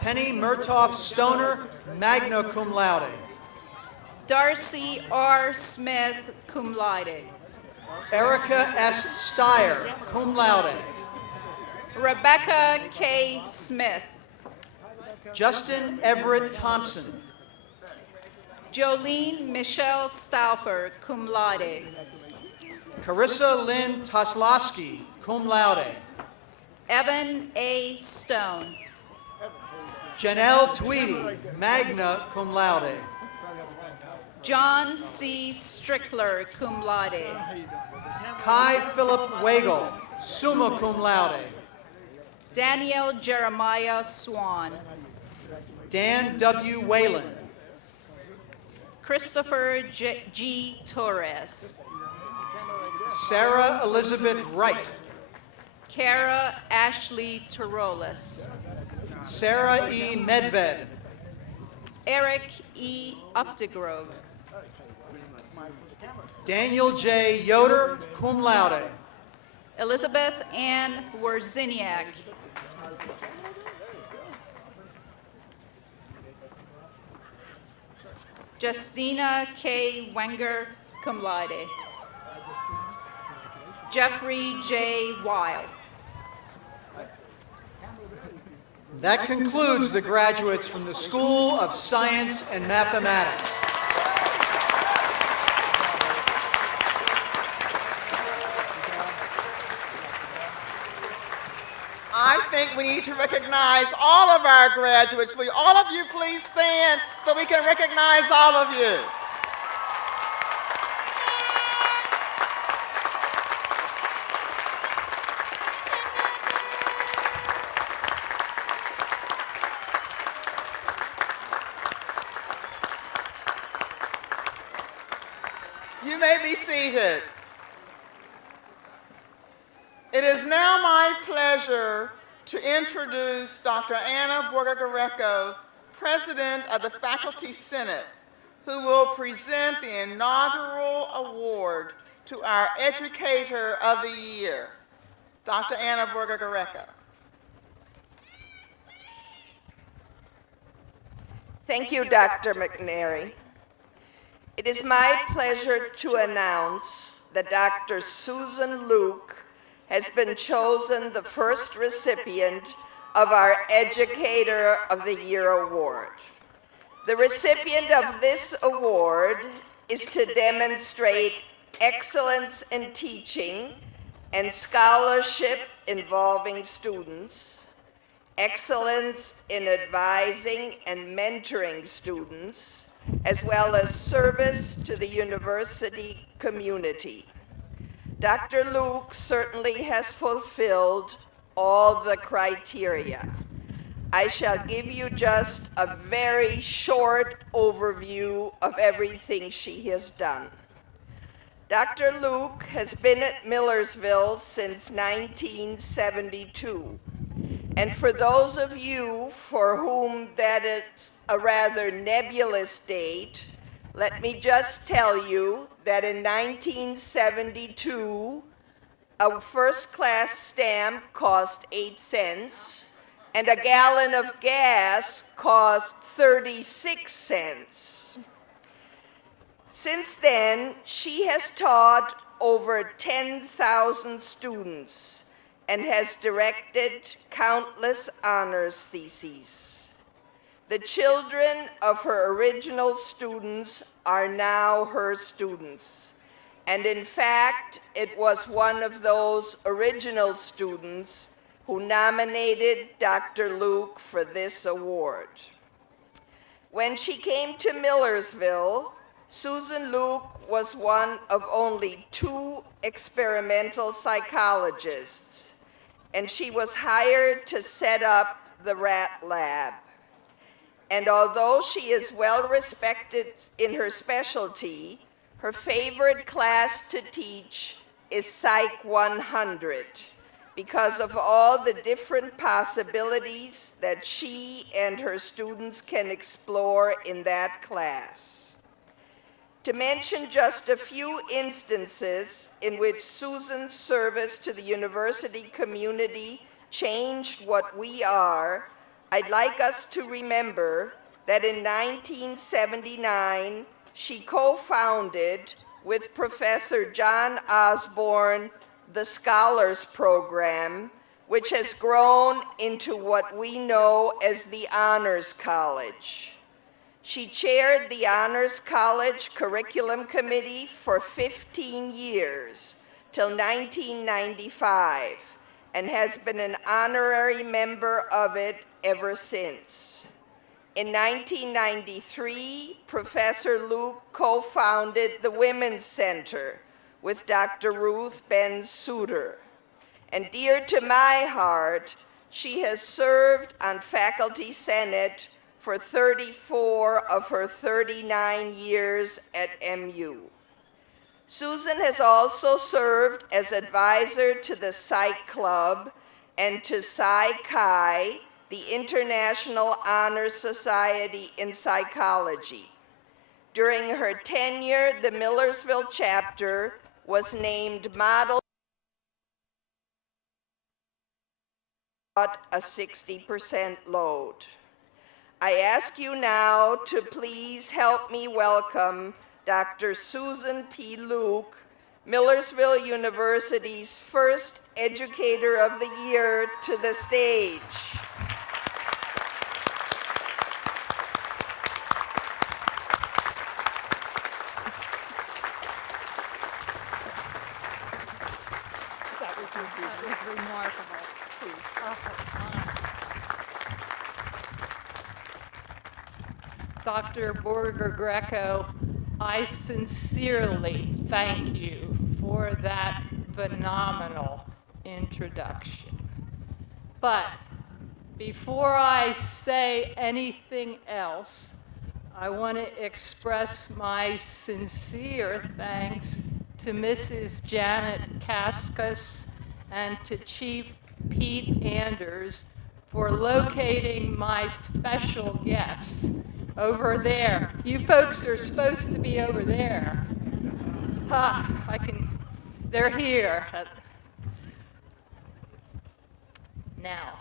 Penny Murtoff Stoner, magna cum laude. Darcy R. Smith, cum laude. Erica S. Steyer, cum laude. Rebecca K. Smith. Justin Everett Thompson. Jolene Michelle Stauffer, cum laude. Carissa Lynn Toslowski, cum laude. Evan A. Stone. Janelle Tweedy, magna cum laude. John C. Strickler, cum laude. Kai Philip Wagle, summa cum laude. Daniel Jeremiah Swan. Dan W. Whalen. Christopher G. Torres. Sarah Elizabeth Wright. Kara Ashley Tarolis. Sarah E. Medved. Eric E. Updegrove. Daniel J. Yoder, cum laude. Elizabeth Ann Wierzeniak. Justina K. Wenger, cum laude. Jeffrey J. Weil. That concludes the graduates from the School of Science and Mathematics. I think we need to recognize all of our graduates. Will all of you please stand so we can recognize all of you? You may be seated. It is now my pleasure to introduce Dr. Anna Borger-Greco, President of the Faculty Senate, who will present the inaugural award to our Educator of the Year, Dr. Anna Borger-Greco. Thank you, Dr. McNary. It is my pleasure to announce that Dr. Susan Luke has been chosen the first recipient of our Educator of the Year award. The recipient of this award is to demonstrate excellence in teaching and scholarship involving students, excellence in advising and mentoring students, as well as service to the university community. Dr. Luke certainly has fulfilled all the criteria. I shall give you just a very short overview of everything she has done. Dr. Luke has been at Millersville since 1972. And for those of you for whom that is a rather nebulous date, let me just tell you that in 1972, a first-class stamp cost 8 cents, and a gallon of gas cost 36 cents. Since then, she has taught over 10,000 students and has directed countless honors theses. The children of her original students are now her students. And in fact, it was one of those original students who nominated Dr. Luke for this award. When she came to Millersville, Susan Luke was one of only 2 experimental psychologists, and she was hired to set up the rat lab. And although she is well respected in her specialty, her favorite class to teach is Psych 100 because of all the different possibilities that she and her students can explore in that class. To mention just a few instances in which Susan's service to the university community changed what we are, I'd like us to remember that in 1979, she co-founded with Professor John Osborne the Scholars Program, which has grown into what we know as the Honors College. She chaired the Honors College Curriculum Committee for 15 years, till 1995, and has been an honorary member of it ever since. In 1993, Professor Luke co-founded the Women's Center with Dr. Ruth Benz-Suter. And dear to my heart, she has served on Faculty Senate for 34 of her 39 years at MU. Susan has also served as advisor to the Psych Club and to Psi Chi, the International Honor Society in Psychology. During her tenure, the Millersville chapter was named Model at a 60% load. I ask you now to please help me welcome Dr. Susan P. Luke, Millersville University's first Educator of the Year, to the stage. That was remarkable. Please. Dr. Borger-Greco, I sincerely thank you for that phenomenal introduction. But before I say anything else, I want to express my sincere thanks to Mrs. Janet Kaskas and to Chief Pete Anders for locating my special guests over there. You folks are supposed to be over there. They're here. Now,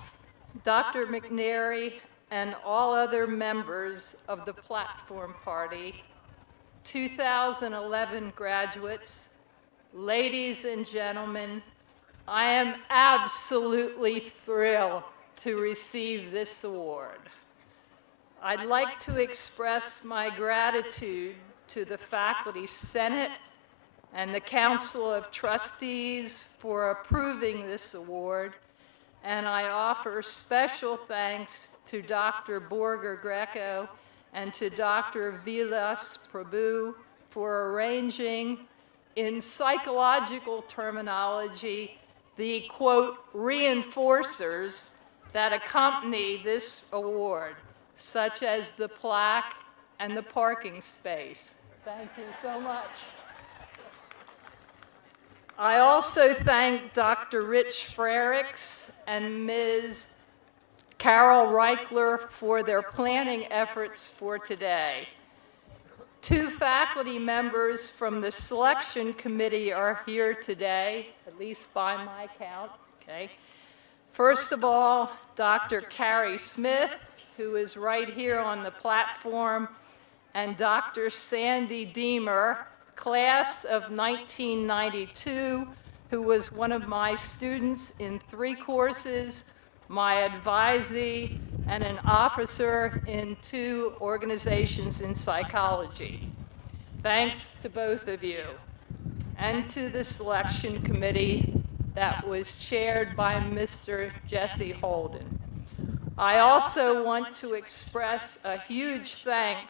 Dr. McNary and all other members of the platform party, 2011 graduates, ladies and gentlemen, I am absolutely thrilled to receive this award. I'd like to express my gratitude to the Faculty Senate and the Council of Trustees for approving this award, and I offer special thanks to Dr. Borger Greco and to Dr. Vilas Prabhu for arranging, in psychological terminology, the, quote, reinforcers that accompany this award, such as the plaque and the parking space. Thank you so much. I also thank Dr. Rich Frericks and Ms. Carol Reichler for their planning efforts for today. 2 faculty members from the selection committee are here today, at least by my count, okay? First of all, Dr. Carrie Smith, who is right here on the platform, and Dr. Sandy Deemer, class of 1992, who was one of my students in 3 courses, my advisee, and an officer in 2 organizations in psychology. Thanks to both of you, and to the selection committee that was chaired by Mr. Jesse Holden. I also want to express a huge thank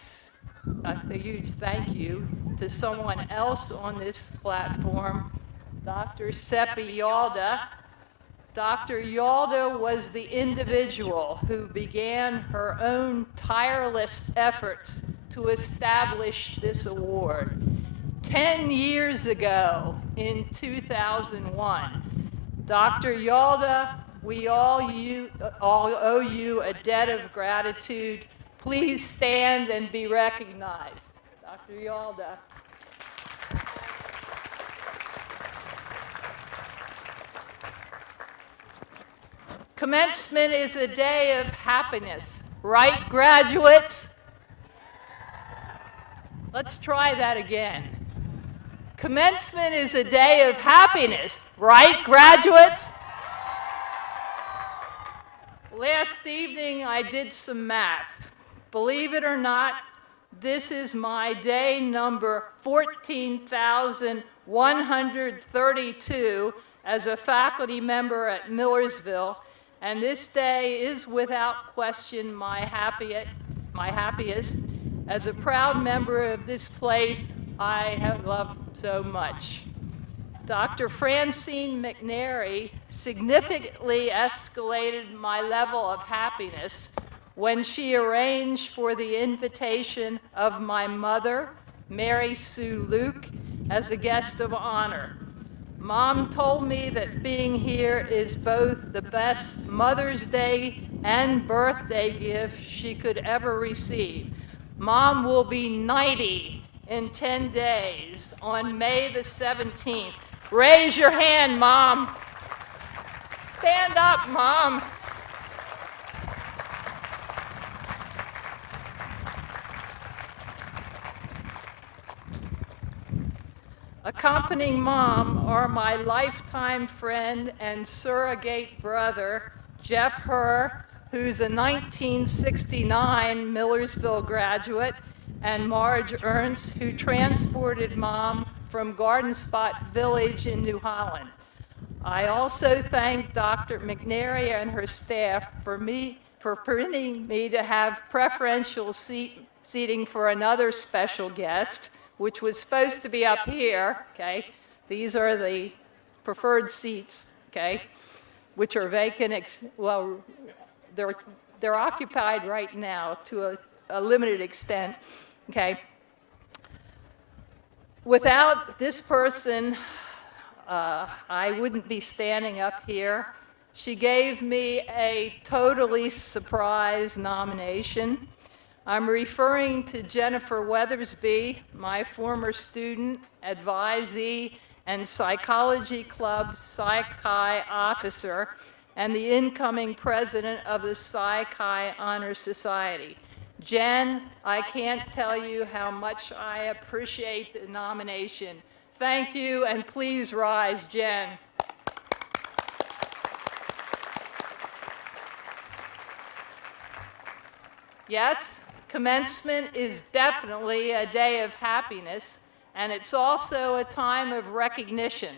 you to someone else on this platform, Dr. Seppi Yalda. Dr. Yalda was the individual who began her own tireless efforts to establish this award. 10 years ago, in 2001, Dr. Yalda, we all owe you a debt of gratitude. Please stand and be recognized. Dr. Yalda. Commencement is a day of happiness, right, graduates? Let's try that again. Commencement is a day of happiness, right, graduates? Last evening, I did some math. Believe it or not, this is my day number 14,132 as a faculty member at Millersville, and this day is without question my happiest. As a proud member of this place I have loved so much. Dr. Francine McNary significantly escalated my level of happiness when she arranged for the invitation of my mother, Mary Sue Luke, as a guest of honor. Mom told me that being here is both the best Mother's Day and birthday gift she could ever receive. Mom will be 90 in 10 days on May the 17th. Raise your hand, Mom. Stand up, Mom. Accompanying Mom are my lifetime friend and surrogate brother, Jeff Herr, who's a 1969 Millersville graduate, and Marge Ernst, who transported Mom from Garden Spot Village in New Holland. I also thank Dr. McNary and her staff for permitting me to have preferential seating for another special guest, which was supposed to be up here, okay? These are the preferred seats, okay, which are vacant, well, they're occupied right now to a limited extent, okay? Without this person, I wouldn't be standing up here. She gave me a totally surprise nomination. I'm referring to Jennifer Weathersby, my former student, advisee, and psychology club Psi-Chi officer, and the incoming president of the Psi-Chi Honor Society. Jen, I can't tell you how much I appreciate the nomination. Thank you, and please rise, Jen. Yes? Commencement is definitely a day of happiness, and it's also a time of recognition.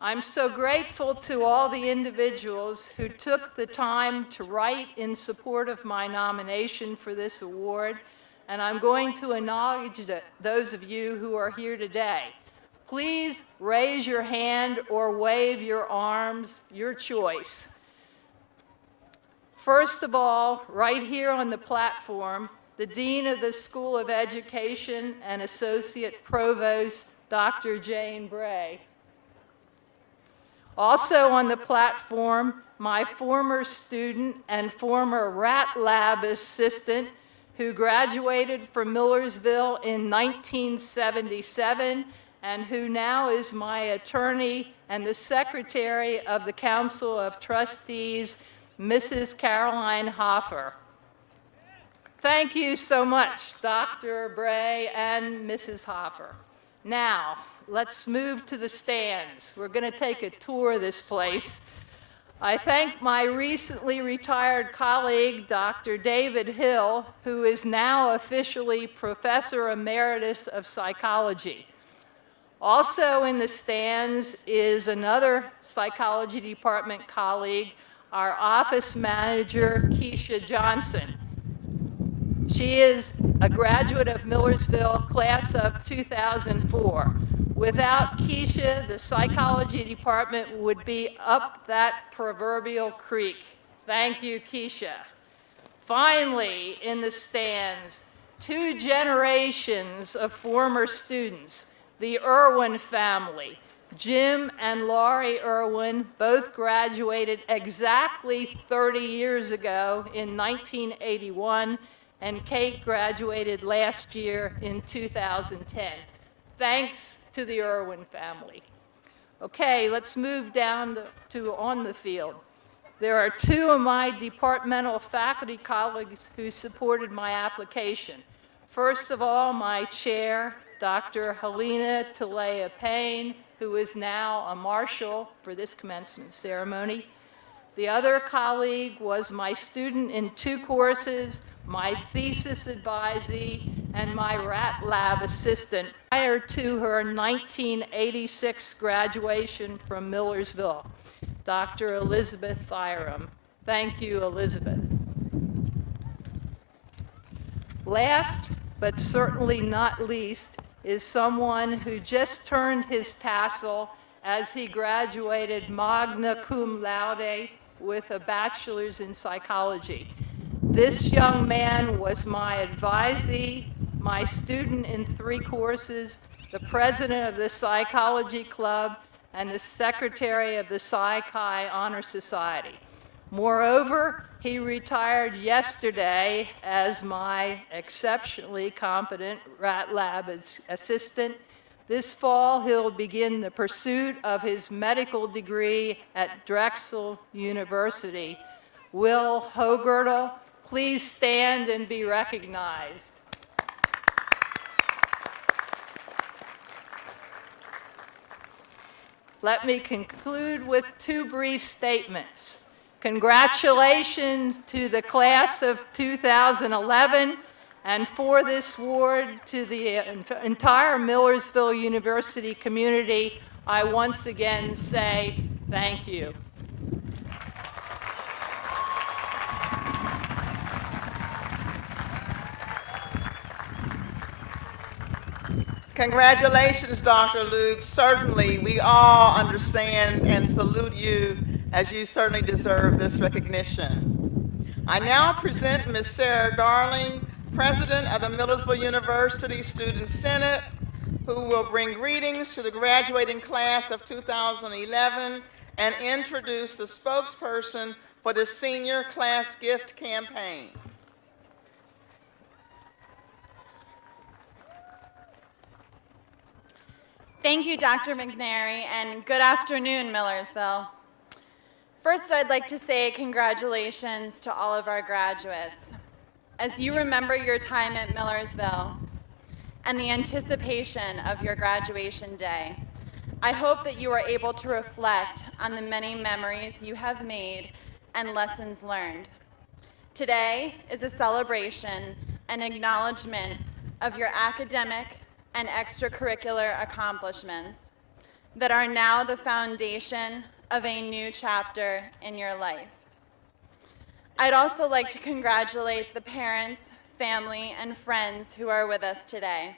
I'm so grateful to all the individuals who took the time to write in support of my nomination for this award, and I'm going to acknowledge those of you who are here today. Please raise your hand or wave your arms, your choice. First of all, right here on the platform, the Dean of the School of Education and Associate Provost, Dr. Jane Bray. Also on the platform, my former student and former Rat Lab assistant who graduated from Millersville in 1977 and who now is my attorney and the secretary of the Council of Trustees, Mrs. Caroline Hoffer. Thank you so much, Dr. Bray and Mrs. Hoffer. Now, let's move to the stands. We're going to take a tour of this place. I thank my recently retired colleague, Dr. David Hill, who is now officially Professor Emeritus of Psychology. Also in the stands is another Psychology Department colleague, our office manager, Keisha Johnson. She is a graduate of Millersville, class of 2004. Without Keisha, the psychology department would be up that proverbial creek. Thank you, Keisha. Finally, in the stands, 2 generations of former students, the Irwin family. Jim and Laurie Irwin both graduated exactly 30 years ago in 1981, and Kate graduated last year in 2010. Thanks to the Irwin family. Okay, let's move down to on the field. There are 2 of my departmental faculty colleagues who supported my application. First of all, my chair, Dr. Helena Talea Payne, who is now a marshal for this commencement ceremony. The other colleague was my student in 2 courses, my thesis advisee, and my Rat Lab assistant prior to her 1986 graduation from Millersville, Dr. Elizabeth Thyram. Thank you, Elizabeth. Last, but certainly not least, is someone who just turned his tassel as he graduated magna cum laude with a bachelor's in psychology. This young man was my advisee, my student in 3 courses, the president of the Psychology Club, and the secretary of the Psi-Chi Honor Society. Moreover, he retired yesterday as my exceptionally competent Rat Lab assistant. This fall, he'll begin the pursuit of his medical degree at Drexel University. Will Hogertle, please stand and be recognized. Let me conclude with 2 brief statements. Congratulations to the class of 2011, and for this award to the entire Millersville University community, I once again say thank you. Congratulations, Dr. Luke. Certainly, we all understand and salute you, as you certainly deserve this recognition. I now present Ms. Sarah Darling, President of the Millersville University Student Senate, who will bring greetings to the graduating class of 2011 and introduce the spokesperson for the Senior Class Gift Campaign. Thank you, Dr. McNary, and good afternoon, Millersville. First, I'd like to say congratulations to all of our graduates. As you remember your time at Millersville and the anticipation of your graduation day, I hope that you are able to reflect on the many memories you have made and lessons learned. Today is a celebration and acknowledgement of your academic and extracurricular accomplishments that are now the foundation of a new chapter in your life. I'd also like to congratulate the parents, family, and friends who are with us today.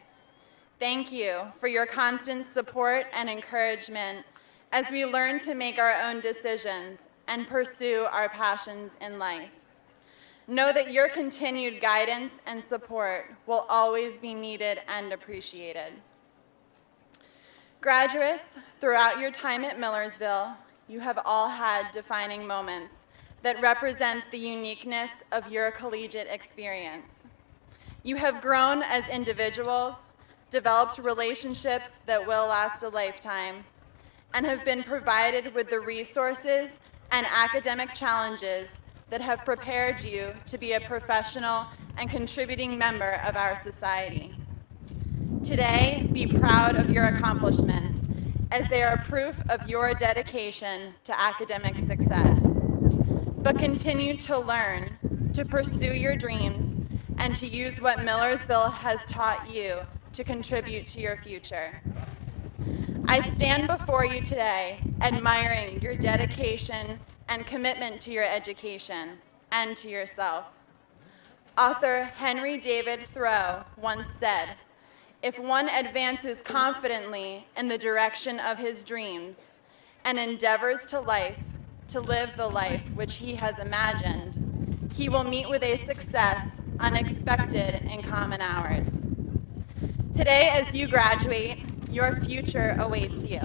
Thank you for your constant support and encouragement as we learn to make our own decisions and pursue our passions in life. Know that your continued guidance and support will always be needed and appreciated. Graduates, throughout your time at Millersville, you have all had defining moments that represent the uniqueness of your collegiate experience. You have grown as individuals, developed relationships that will last a lifetime, and have been provided with the resources and academic challenges that have prepared you to be a professional and contributing member of our society. Today, be proud of your accomplishments, as they are proof of your dedication to academic success. But continue to learn, to pursue your dreams, and to use what Millersville has taught you to contribute to your future. I stand before you today admiring your dedication and commitment to your education and to yourself. Author Henry David Thoreau once said, "If one advances confidently in the direction of his dreams and endeavors to live the life which he has imagined, he will meet with a success unexpected in common hours." Today, as you graduate, your future awaits you.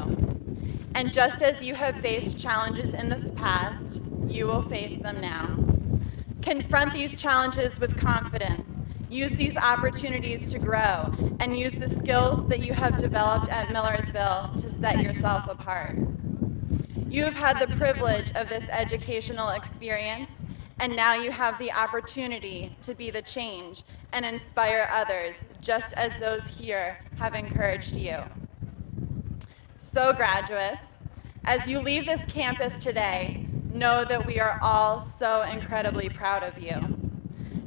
And just as you have faced challenges in the past, you will face them now. Confront these challenges with confidence. Use these opportunities to grow, and use the skills that you have developed at Millersville to set yourself apart. You have had the privilege of this educational experience, and now you have the opportunity to be the change and inspire others, just as those here have encouraged you. So, graduates, as you leave this campus today, know that we are all so incredibly proud of you.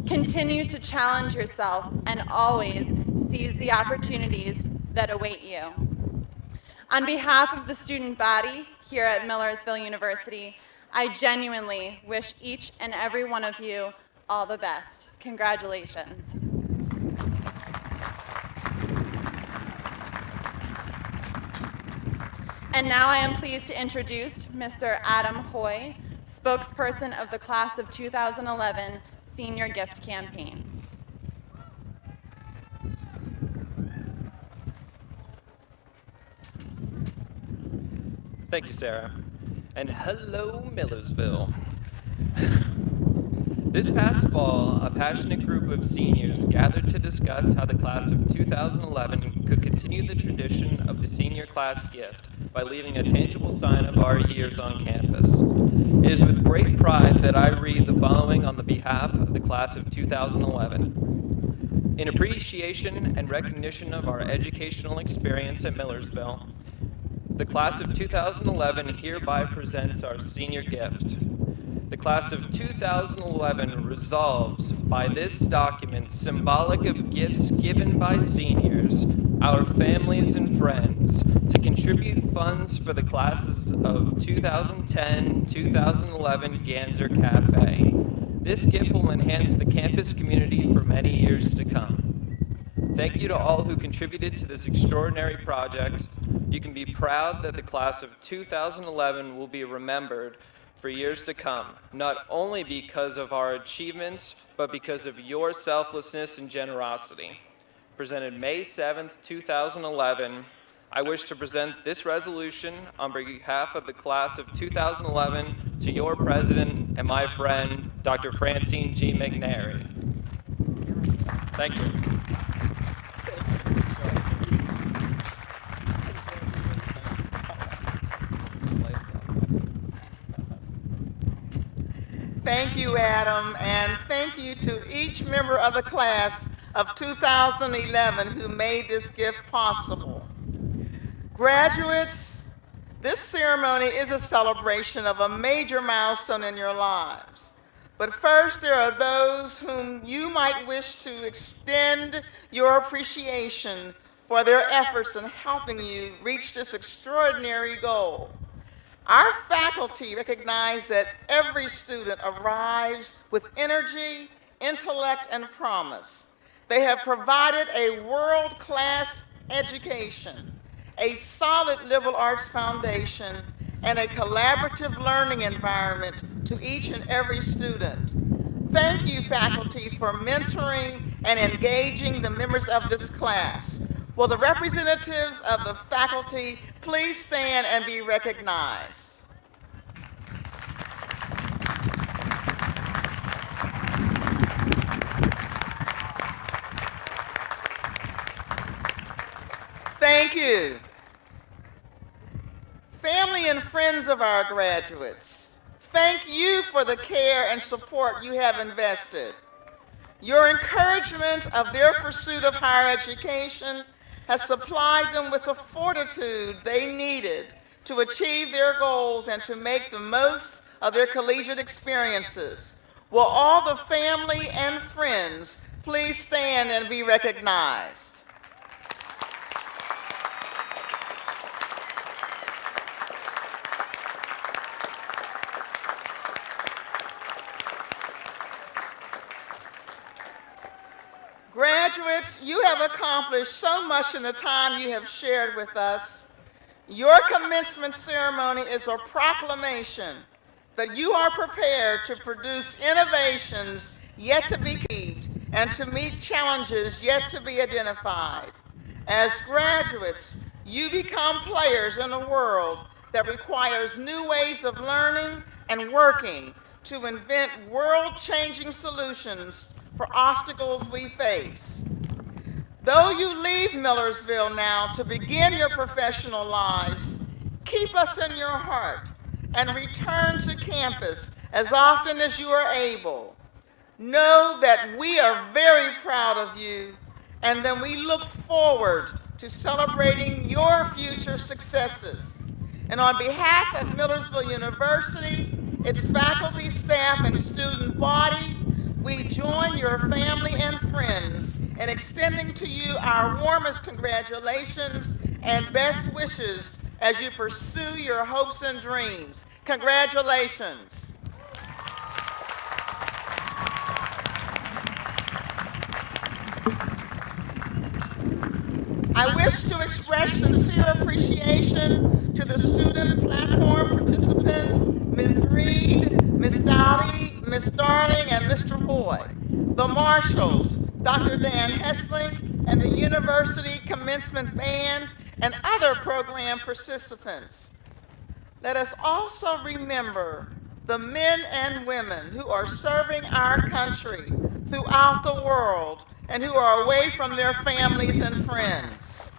Continue to challenge yourself and always seize the opportunities that await you. On behalf of the student body here at Millersville University, I genuinely wish each and every one of you all the best. Congratulations. And now I am pleased to introduce Mr. Adam Hoy, spokesperson of the Class of 2011 Senior Gift Campaign. Thank you, Sarah. And hello, Millersville. This past fall, a passionate group of seniors gathered to discuss how the class of 2011 could continue the tradition of the senior class gift by leaving a tangible sign of our years on campus. It is with great pride that I read the following on the behalf of the class of 2011. In appreciation and recognition of our educational experience at Millersville, the class of 2011 hereby presents our senior gift. The class of 2011 resolves by this document, symbolic of gifts given by seniors, our families and friends, to contribute funds for the classes of 2010-2011 Ganser Cafe. This gift will enhance the campus community for many years to come. Thank you to all who contributed to this extraordinary project. You can be proud that the class of 2011 will be remembered for years to come, not only because of our achievements, but because of your selflessness and generosity. Presented May 7th, 2011, I wish to present this resolution on behalf of the class of 2011 to your president and my friend, Dr. Francine G. McNary. Thank you. Thank you, Adam, and thank you to each member of the class of 2011 who made this gift possible. Graduates, this ceremony is a celebration of a major milestone in your lives. But first, there are those whom you might wish to extend your appreciation for their efforts in helping you reach this extraordinary goal. Our faculty recognize that every student arrives with energy, intellect, and promise. They have provided a world-class education, a solid liberal arts foundation, and a collaborative learning environment to each and every student. Thank you, faculty, for mentoring and engaging the members of this class. Will the representatives of the faculty please stand and be recognized? Thank you. Family and friends of our graduates, thank you for the care and support you have invested. Your encouragement of their pursuit of higher education has supplied them with the fortitude they needed to achieve their goals and to make the most of their collegiate experiences. Will all the family and friends please stand and be recognized? Graduates, you have accomplished so much in the time you have shared with us. Your commencement ceremony is a proclamation that you are prepared to produce innovations yet to be achieved and to meet challenges yet to be identified. As graduates, you become players in a world that requires new ways of learning and working to invent world-changing solutions for obstacles we face. Though you leave Millersville now to begin your professional lives, keep us in your heart and return to campus as often as you are able. Know that we are very proud of you, and then we look forward to celebrating your future successes. And on behalf of Millersville University, its faculty, staff, and student body, we join your family and friends in extending to you our warmest congratulations and best wishes as you pursue your hopes and dreams. Congratulations. I wish to express sincere appreciation to the student platform participants, Ms. Reed, Ms. Dowdy, Ms. Starling, and Mr. Hoy, the marshals, Dr. Dan Hessling, and the University Commencement Band, and other program participants. Let us also remember the men and women who are serving our country throughout the world and who are away from their families and friends.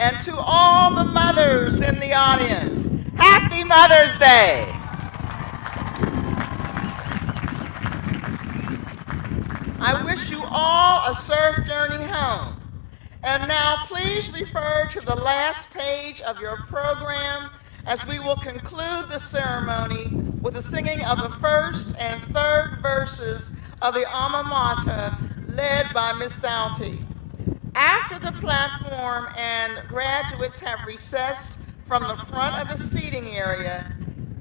And to all the mothers in the audience, Happy Mother's Day. I wish you all a safe journey home. And now please refer to the last page of your program as we will conclude the ceremony with the singing of the first and third verses of the Alma Mater led by Ms. Doughty. After the platform and graduates have recessed from the front of the seating area,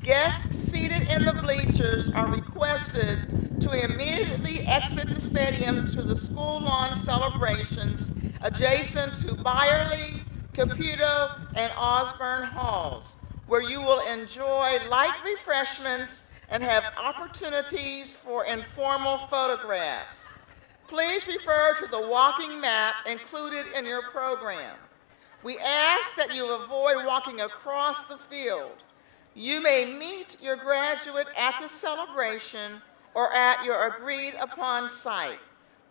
guests seated in the bleachers are requested to immediately exit the stadium to the school lawn celebrations adjacent to Byerly, Caputo, and Osborne Halls, where you will enjoy light refreshments and have opportunities for informal photographs. Please refer to the walking map included in your program. We ask that you avoid walking across the field. You may meet your graduate at the celebration or at your agreed upon site.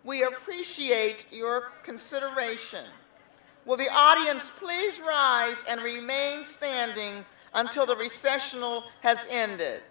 We appreciate your consideration. Will the audience please rise and remain standing until the recessional has ended?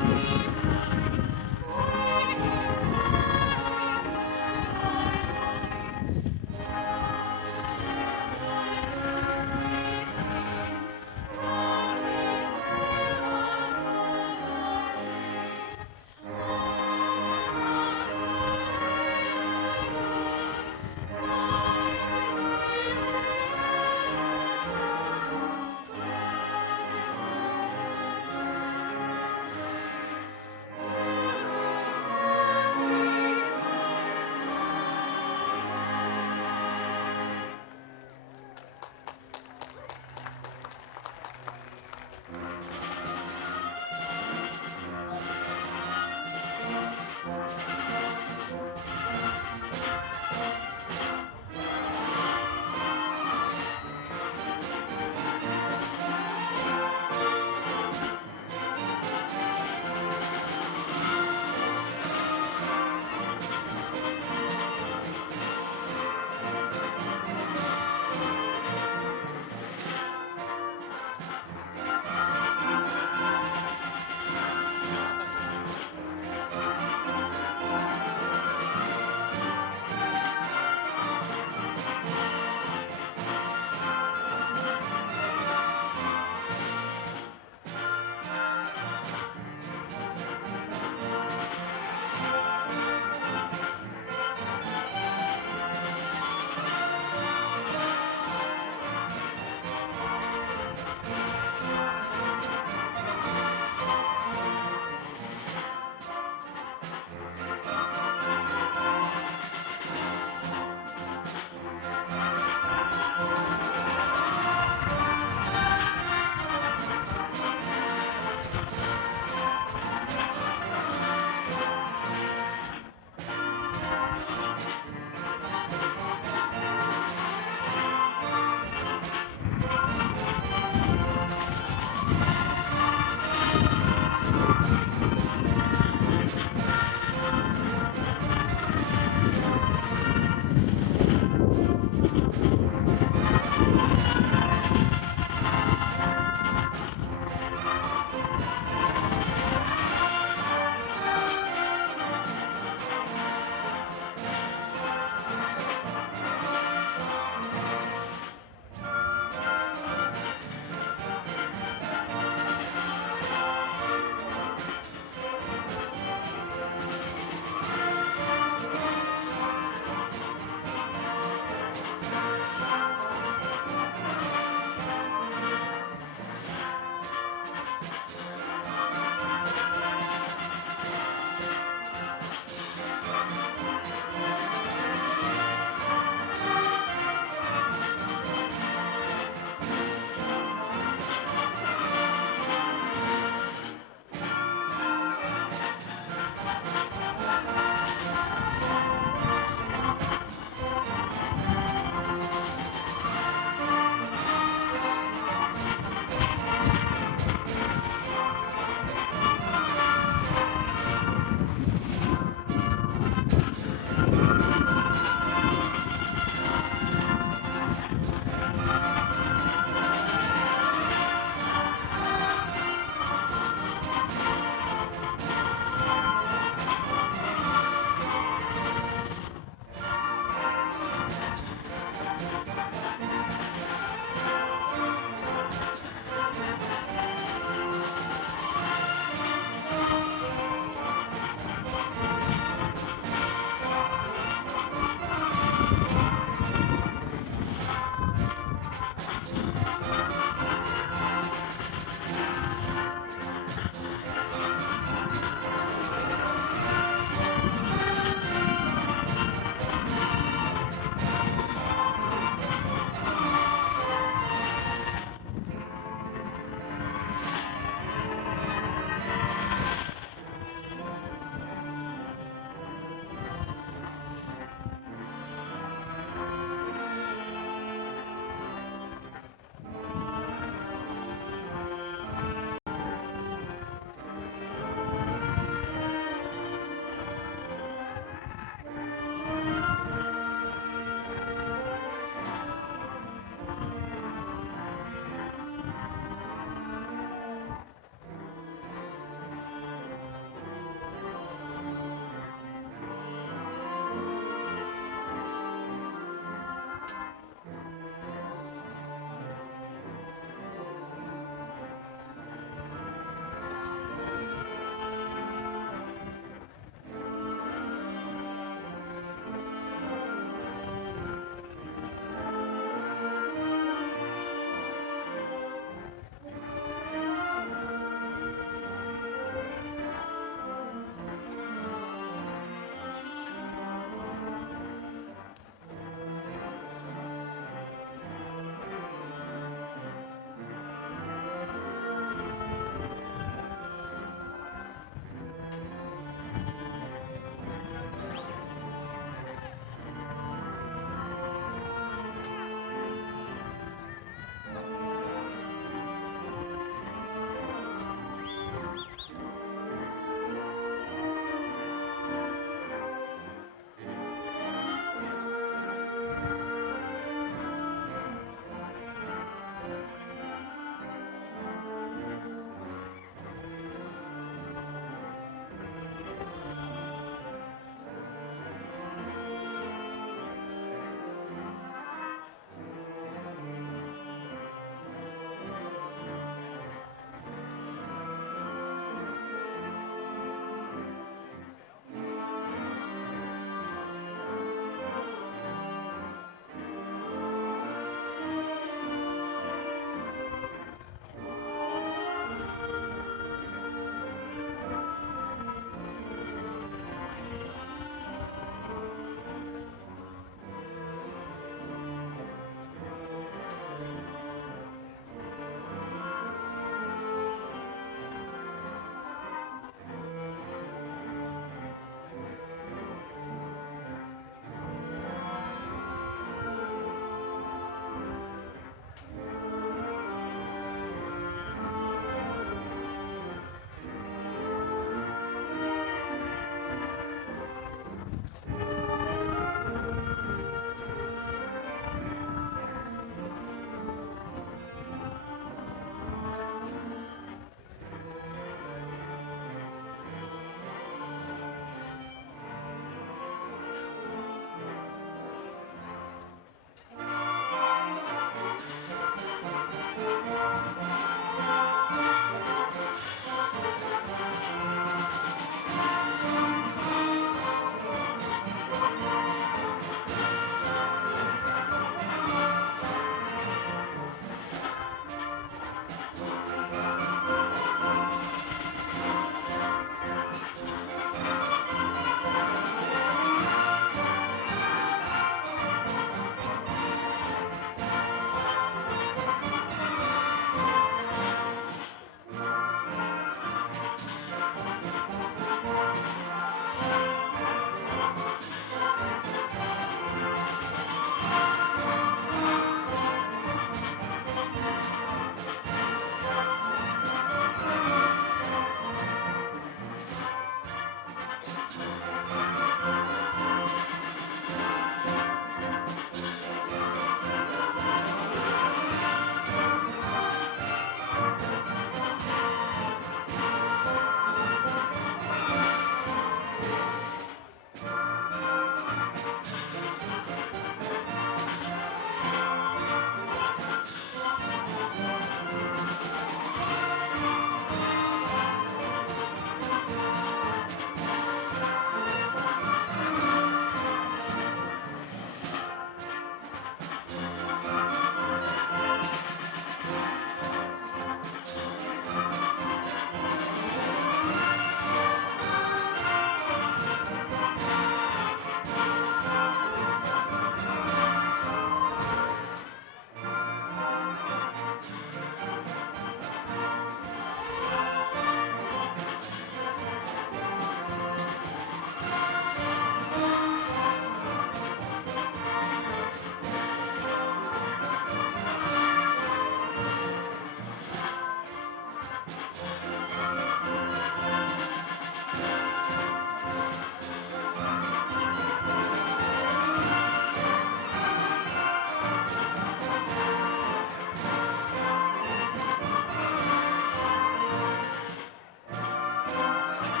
Thank you.